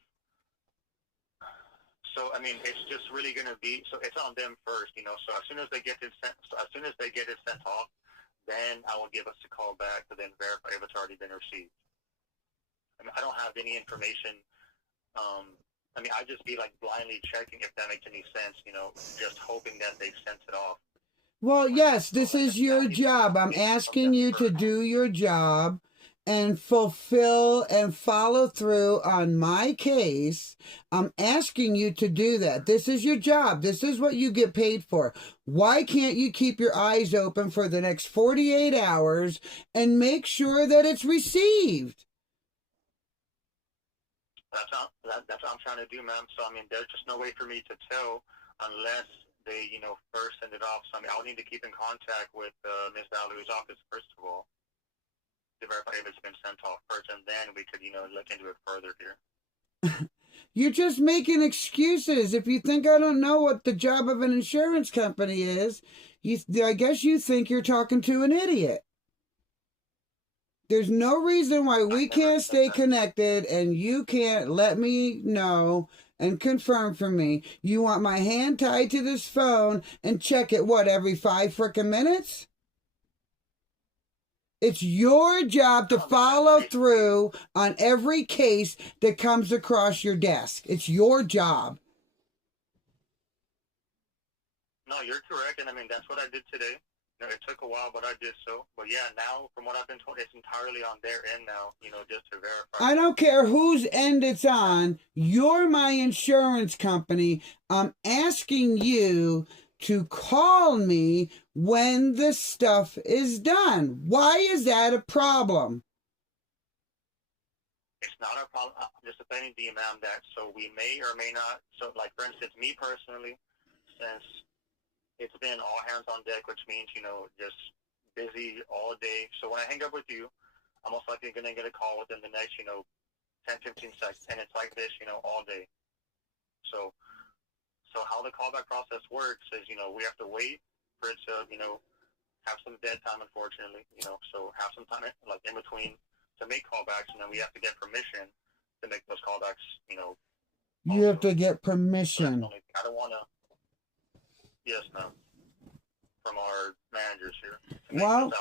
So, I mean, it's just really going to be, so it's on them first, you know. So as soon as they get it sent off, then I will give us a call back to then verify if it's already been received. I mean, I don't have any information. I mean, I'd just be like blindly checking if that makes any sense, you know, just hoping that they've sent it off. Well, yes, this is your job. I'm asking you to do your job and fulfill and follow through on my case. I'm asking you to do that. This is your job. This is what you get paid for. Why can't you keep your eyes open for the next 48 hours and make sure that it's received? That's what I'm trying to do, ma'am. So, I mean, there's just no way for me to tell unless they, you know, first send it off. So, I mean, I'll need to keep in contact with Ms. Valerie's office, first of all, to verify if it's been sent off first, and then we could, you know, look into it further here. You're just making excuses. If you think I don't know what the job of an insurance company is, I guess you think you're talking to an idiot. There's no reason why we can't stay connected and you can't let me know and confirm for me. You want my hand tied to this phone and check it, what, every 5 frickin' minutes? It's your job to follow through on every case that comes across your desk. It's your job. No, you're correct, and I mean, that's what I did today. You know, it took a while, but I did so. But yeah, now, from what I've been told, it's entirely on their end now, you know, just to verify. I don't care whose end it's on. You're my insurance company. I'm asking you to call me when the stuff is done. Why is that a problem? It's not a problem. I'm just offending the ma'am that, so we may or may not, so like, for instance, me personally, since it's been all hands on deck, which means, you know, just busy all day. So when I hang up with you, I'm most likely going to get a call within the next, you know, 10, 15 seconds. And it's like this, you know, all day. So how the callback process works is, you know, we have to wait for it to, you know, have some dead time, unfortunately, you know, so have some time, like, in between to make callbacks, and then we have to get permission to make those callbacks, you know. You have to get permission. I don't want to. Yes, ma'am. From our managers here. Well,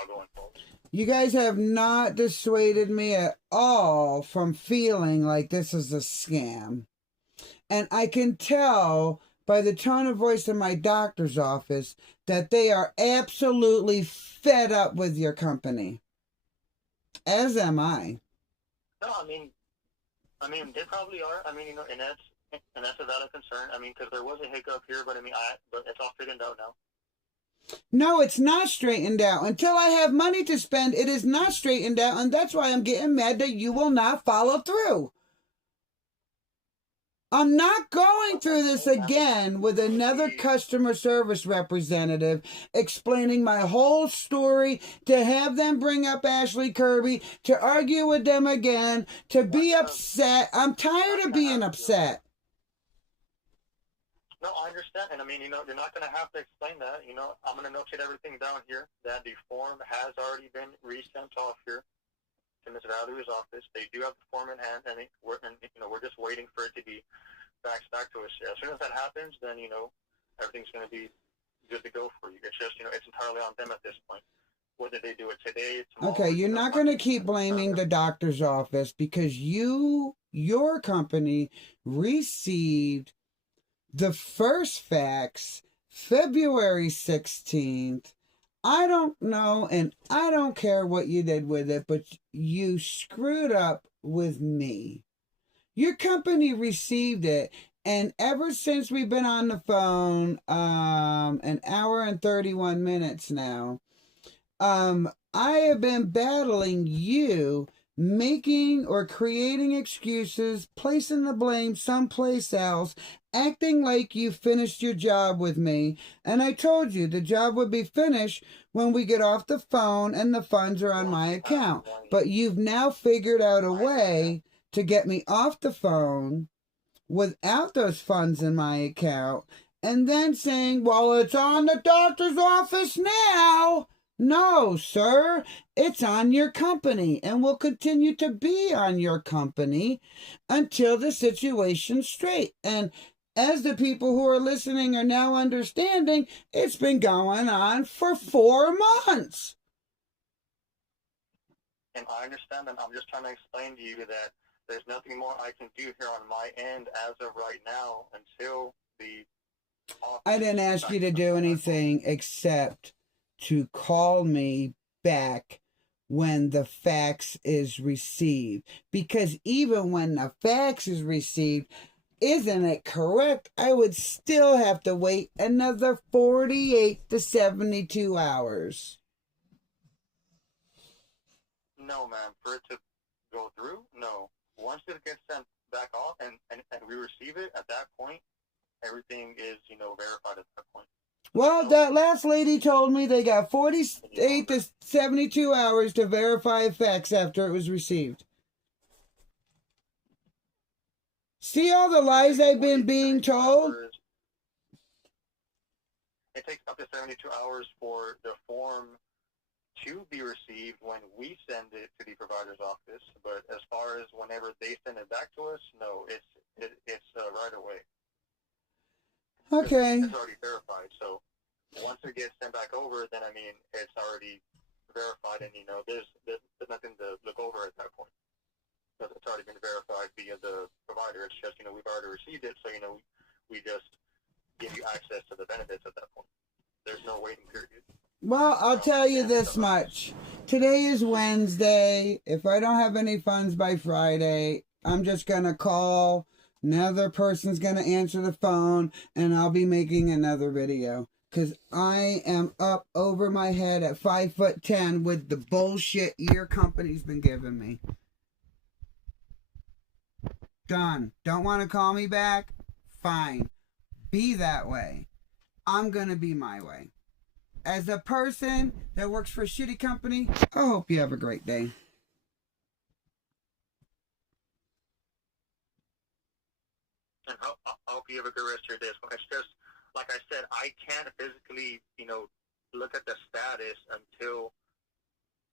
You guys have not dissuaded me at all from feeling like this is a scam. And I can tell by the tone of voice in my doctor's office that they are absolutely fed up with your company. As am I. No, I mean, they probably are. I mean, you know, and that's a valid concern. I mean, because there was a hiccup here, but but it's all straightened out now. No, it's not straightened out. Until I have money to spend, it is not straightened out, and that's why I'm getting mad that you will not follow through. I'm not going through this again with another customer service representative explaining my whole story, to have them bring up Ashley Kirby, to argue with them again, to be upset. I'm tired of being upset. No, I understand. And I mean, you know, you're not going to have to explain that. You know, I'm going to notate everything down here that the form has already been resent off here to Ms. Valerie's office. They do have the form in hand, and we're just waiting for it to be faxed back to us. As soon as that happens, then, you know, everything's going to be good to go for you. It's just, you know, it's entirely on them at this point. Whether they do it today, tomorrow. Okay, you're not going to keep blaming the doctor's office because your company received the first fax February 16th. I don't know, and I don't care what you did with it, but you screwed up with me. Your company received it, and ever since we've been on the phone, an hour and 31 minutes now, I have been battling you, making or creating excuses, placing the blame someplace else, acting like you finished your job with me. And I told you the job would be finished when we get off the phone and the funds are on my account. But you've now figured out a way to get me off the phone without those funds in my account, and then saying, well, it's on the doctor's office now. No, sir, it's on your company and will continue to be on your company until the situation's straight. And as the people who are listening are now understanding, it's been going on for 4 months. And I understand, and I'm just trying to explain to you that there's nothing more I can do here on my end as of right now until the... I didn't ask you to do anything except to call me back when the fax is received. Because even when the fax is received, isn't it correct? I would still have to wait another 48 to 72 hours. No, ma'am. For it to go through, no. Once it gets sent back off and we receive it, at that point, everything is, you know, verified at that point. Well, that last lady told me they got 48 to 72 hours to verify a fax after it was received. See all the lies I've been being told? It takes up to 72 hours for the form to be received when we send it to the provider's office. But as far as whenever they send it back to us, no, it's right away. Okay. It's already verified. So once it gets sent back over, then I mean it's already verified, and you know there's nothing to look over at that point. Because it's already been verified via the provider. It's just, you know, we've already received it, so you know we just give you access to the benefits at that point. There's no waiting period. Well, I'll tell you this much. Today is Wednesday. If I don't have any funds by Friday, I'm just going to call. Another person's going to answer the phone, and I'll be making another video. Because I am up over my head at 5'10" with the bullshit your company's been giving me. Done. Don't want to call me back? Fine. Be that way. I'm going to be my way. As a person that works for a shitty company, I hope you have a great day. And I hope you have a good rest of your day. It's just, like I said, I can't physically, you know, look at the status until,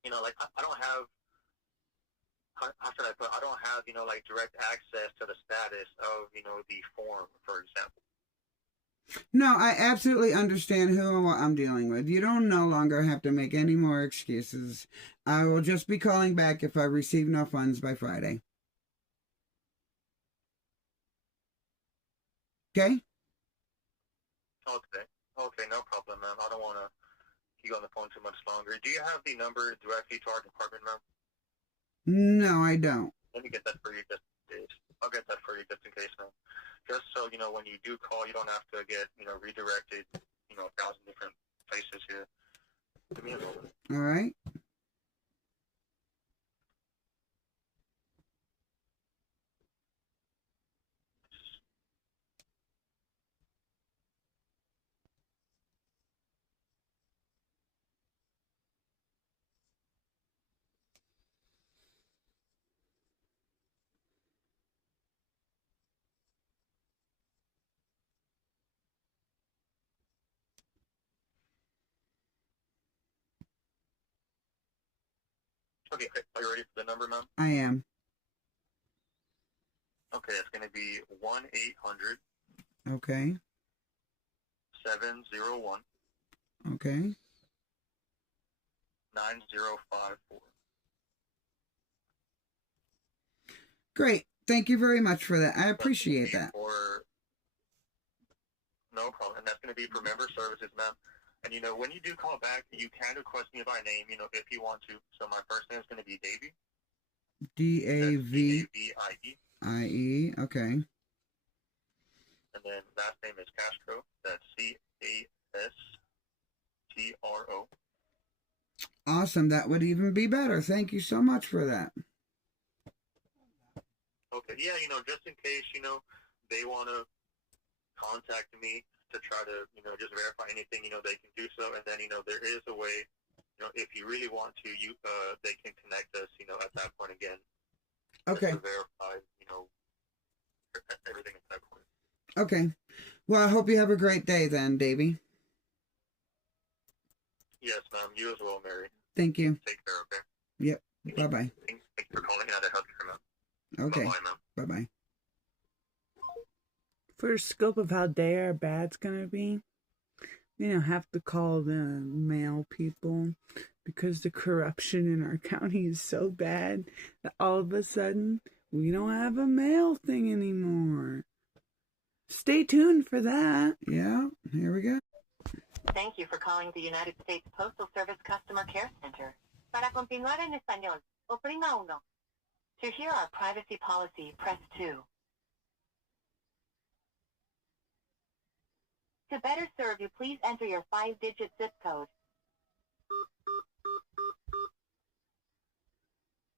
you know, like I don't have, how should I put, I don't have, you know, like direct access to the status of, you know, the form, for example. No, I absolutely understand who and what I'm dealing with. You don't no longer have to make any more excuses. I will just be calling back if I receive no funds by Friday. Okay? Okay, no problem, ma'am. I don't want to keep you on the phone too much longer. Do you have the number directly to our department, ma'am? No, I don't. Let me get that for you just in case. I'll get that for you just in case, ma'am. Just so, when you do call, you don't have to get, redirected, 1,000 different places here. Give me a moment. All right. Okay, are you ready for the number, ma'am? I am. Okay, it's going to be 1-800. Okay. 701. Okay. 9054. Great. Thank you very much for that. I appreciate that. No problem. And that's going to be for member services, ma'am. And, when you do call back, you can request me by name, if you want to. So my first name is going to be Davey. Davie. Okay. And then last name is Castro. That's Castro. Awesome. That would even be better. Thank you so much for that. Okay. Yeah, just in case, they want to contact me to try to, just verify anything, they can do so. And then, there is a way, if you really want to, they can connect us, at that point again. Okay. To verify, everything at that point. Okay. Well, I hope you have a great day then, Davey. Yes, ma'am. You as well, Mary. Thank you. Take care, okay? Yep. Bye-bye. Thanks for calling out of healthcare, ma'am. Okay. Bye-bye, ma'am. Bye-bye. For scope of how day or bad's gonna be, have to call the mail people because the corruption in our county is so bad that all of a sudden we don't have a mail thing anymore. Stay tuned for that. Yeah, here we go. Thank you for calling the United States Postal Service Customer Care Center. Para continuar en español, oprima uno. To hear our privacy policy, press 2. To better serve you, please enter your 5-digit zip code.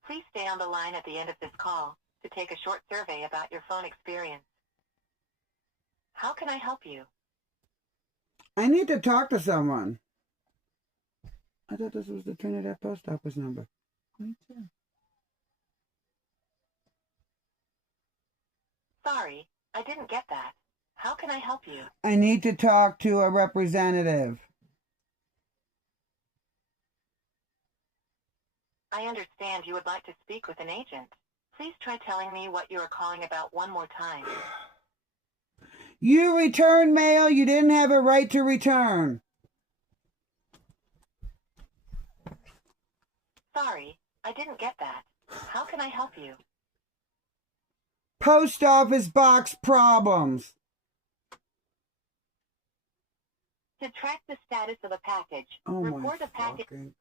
Please stay on the line at the end of this call to take a short survey about your phone experience. How can I help you? I need to talk to someone. I thought this was the Trinidad Post Office number. Me too. Sorry, I didn't get that. How can I help you? I need to talk to a representative. I understand you would like to speak with an agent. Please try telling me what you are calling about one more time. You returned mail you didn't have a right to return. Sorry, I didn't get that. How can I help you? Post office box problems. To track the status of a package, Oh my report a package. fucking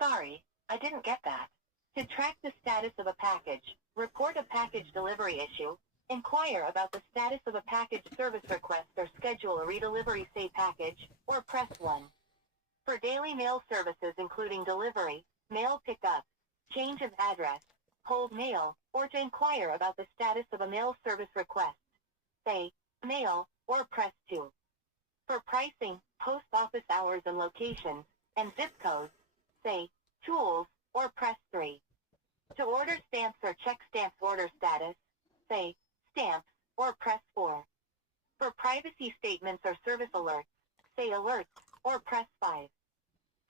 Sorry, I didn't get that. To track the status of a package, report a package delivery issue, inquire about the status of a package service request or schedule a redelivery say package, or press 1. For daily mail services including delivery, mail pickup, change of address, hold mail, or to inquire about the status of a mail service request, say, mail, or press 2. For pricing, post office hours and locations, and zip codes, say, tools, or press 3. To order stamps or check stamps order status, say, stamps, or press 4. For privacy statements or service alerts, say alerts, or press 5.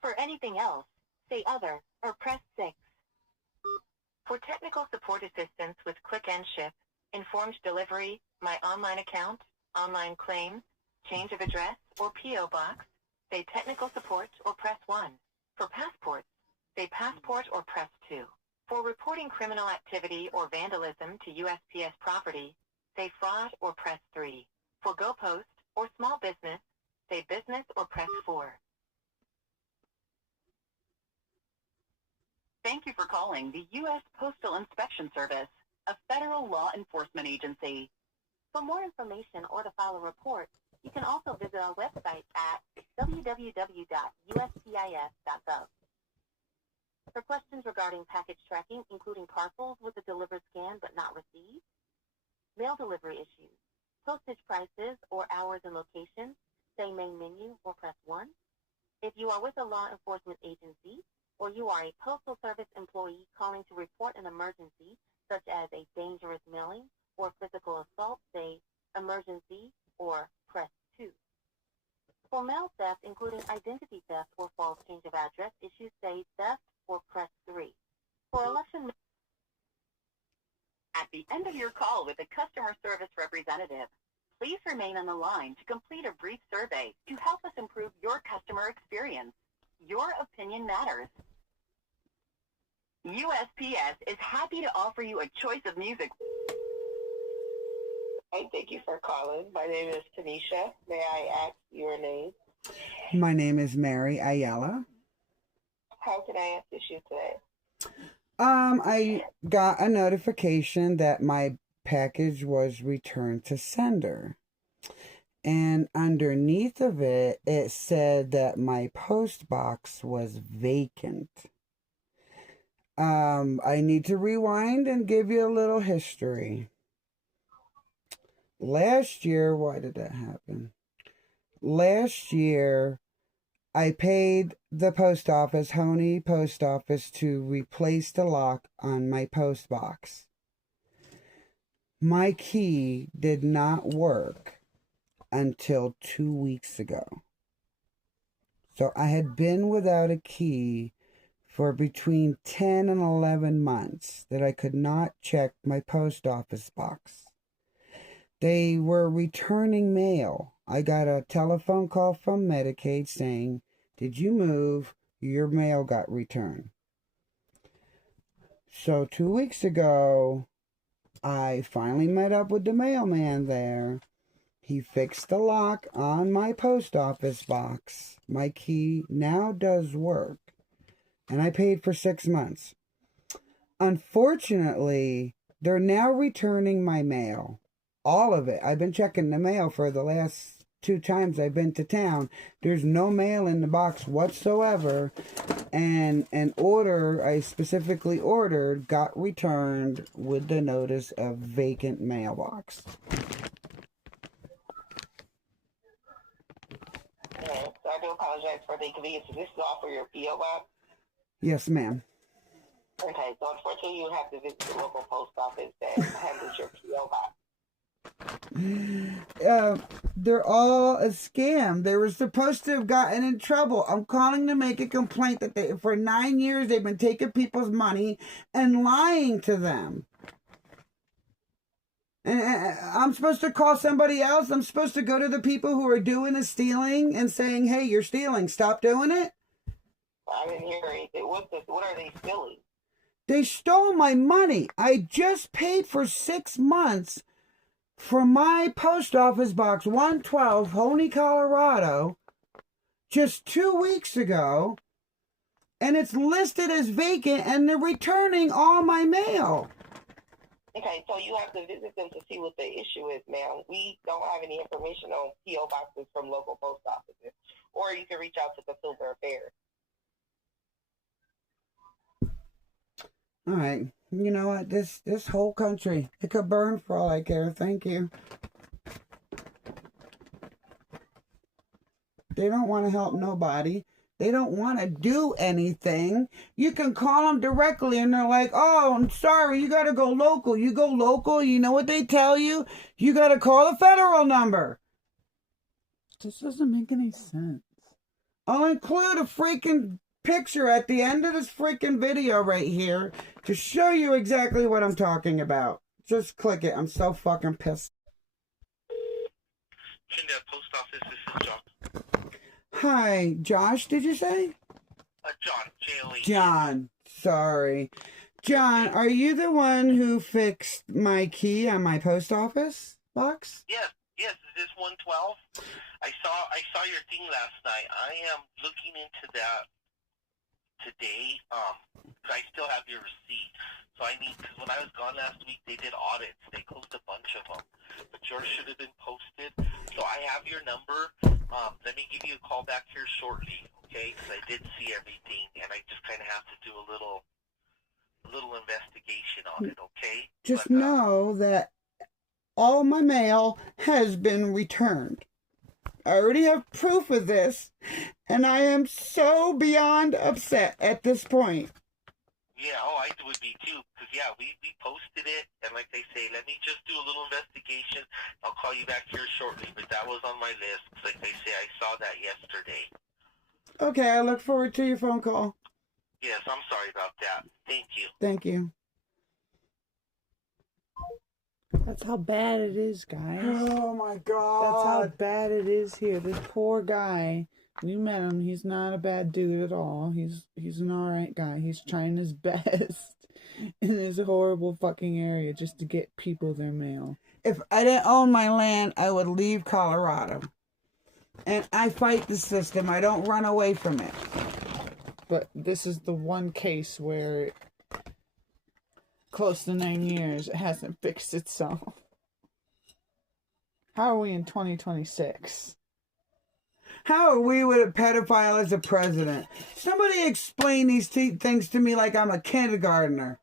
For anything else, say other, or press 6. For technical support assistance with Click and Ship, informed delivery, my online account, online claims, change of address, or P.O. box, say technical support or press 1. For passports, say passport or press 2. For reporting criminal activity or vandalism to USPS property, say fraud or press 3. For GoPost or small business, say business or press 4. Thank you for calling the U.S. Postal Inspection Service, a federal law enforcement agency. For more information or to file a report, you can also visit our website at www.uspis.gov. For questions regarding package tracking, including parcels with a delivered scan but not received, mail delivery issues, postage prices or hours and location, say main menu or press 1. If you are with a law enforcement agency, or you are a Postal Service employee calling to report an emergency, such as a dangerous mailing or physical assault, say emergency or press 2. For mail theft, including identity theft or false change of address issues, say theft or press 3. For election... At the end of your call with a customer service representative, please remain on the line to complete a brief survey to help us improve your customer experience. Your opinion matters. USPS is happy to offer you a choice of music. Hi, thank you for calling. My name is Tanisha. May I ask your name? My name is Mary Ayala. How can I assist you today? I got a notification that my package was returned to sender. And underneath of it, it said that my post box was vacant. I need to rewind and give you a little history. Last year, why did that happen? Last year, I paid the post office, Honey Post Office, to replace the lock on my post box. My key did not work until 2 weeks ago. So I had been without a key for between 10 and 11 months that I could not check my post office box. They were returning mail. I got a telephone call from Medicaid saying, "Did you move? Your mail got returned." So 2 weeks ago, I finally met up with the mailman there. He fixed the lock on my post office box. My key now does work. And I paid for 6 months. Unfortunately, they're now returning my mail. All of it. I've been checking the mail for the last 2 times I've been to town. There's no mail in the box whatsoever. And an order I specifically ordered got returned with the notice of vacant mailbox. So I do apologize for the inconvenience. This is all for your P.O. box? Yes, ma'am. Okay, so unfortunately you have to visit the local post office that handles your P.O. box. They're all a scam. They were supposed to have gotten in trouble. I'm calling to make a complaint that for 9 years they've been taking people's money and lying to them. And I'm supposed to call somebody else. I'm supposed to go to the people who are doing the stealing and saying, "Hey, you're stealing. Stop doing it." I didn't hear anything. What are they stealing? They stole my money. I just paid for 6 months for my post office box 112, Honey, Colorado, just 2 weeks ago, and it's listed as vacant, and they're returning all my mail. Okay, so you have to visit them to see what the issue is, ma'am. We don't have any information on P.O. boxes from local post offices, or you can reach out to Consumer Affairs. All right. You know what? This whole country, it could burn for all I care. Thank you. They don't want to help nobody. They don't want to do anything. You can call them directly and they're like, "Oh, I'm sorry, you got to go local." You go local, you know what they tell you? You got to call the federal number. This doesn't make any sense. I'll include a freaking picture at the end of this freaking video right here to show you exactly what I'm talking about. Just click it. I'm so fucking pissed. Trinidad Post Office. This is John. Hi, Josh, did you say? John, J-O-H. John, sorry. John, are you the one who fixed my key on my post office box? Yes, is this 112? I saw your thing last night. I am looking into that today. I still have your receipt. So because when I was gone last week, they did audits. They closed a bunch of them. But yours should have been posted. So I have your number. Let me give you a call back here shortly, okay? Because I did see everything, and I just kind of have to do a little investigation on it, okay? Just know that all my mail has been returned. I already have proof of this, and I am so beyond upset at this point. Yeah, I would be too, because, we posted it, and like they say, let me just do a little investigation. I'll call you back here shortly, but that was on my list. Like they say, I saw that yesterday. Okay, I look forward to your phone call. Yes, I'm sorry about that. Thank you. Thank you. That's how bad it is, guys. Oh my God. That's how bad it is here. This poor guy. You met him. He's not a bad dude at all. He's an alright guy. He's trying his best in this horrible fucking area just to get people their mail. If I didn't own my land, I would leave Colorado. And I fight the system. I don't run away from it. But this is the one case where close to 9 years it hasn't fixed itself. How are we in 2026? How are we with a pedophile as a president? Somebody explain these things to me like I'm a kindergartner.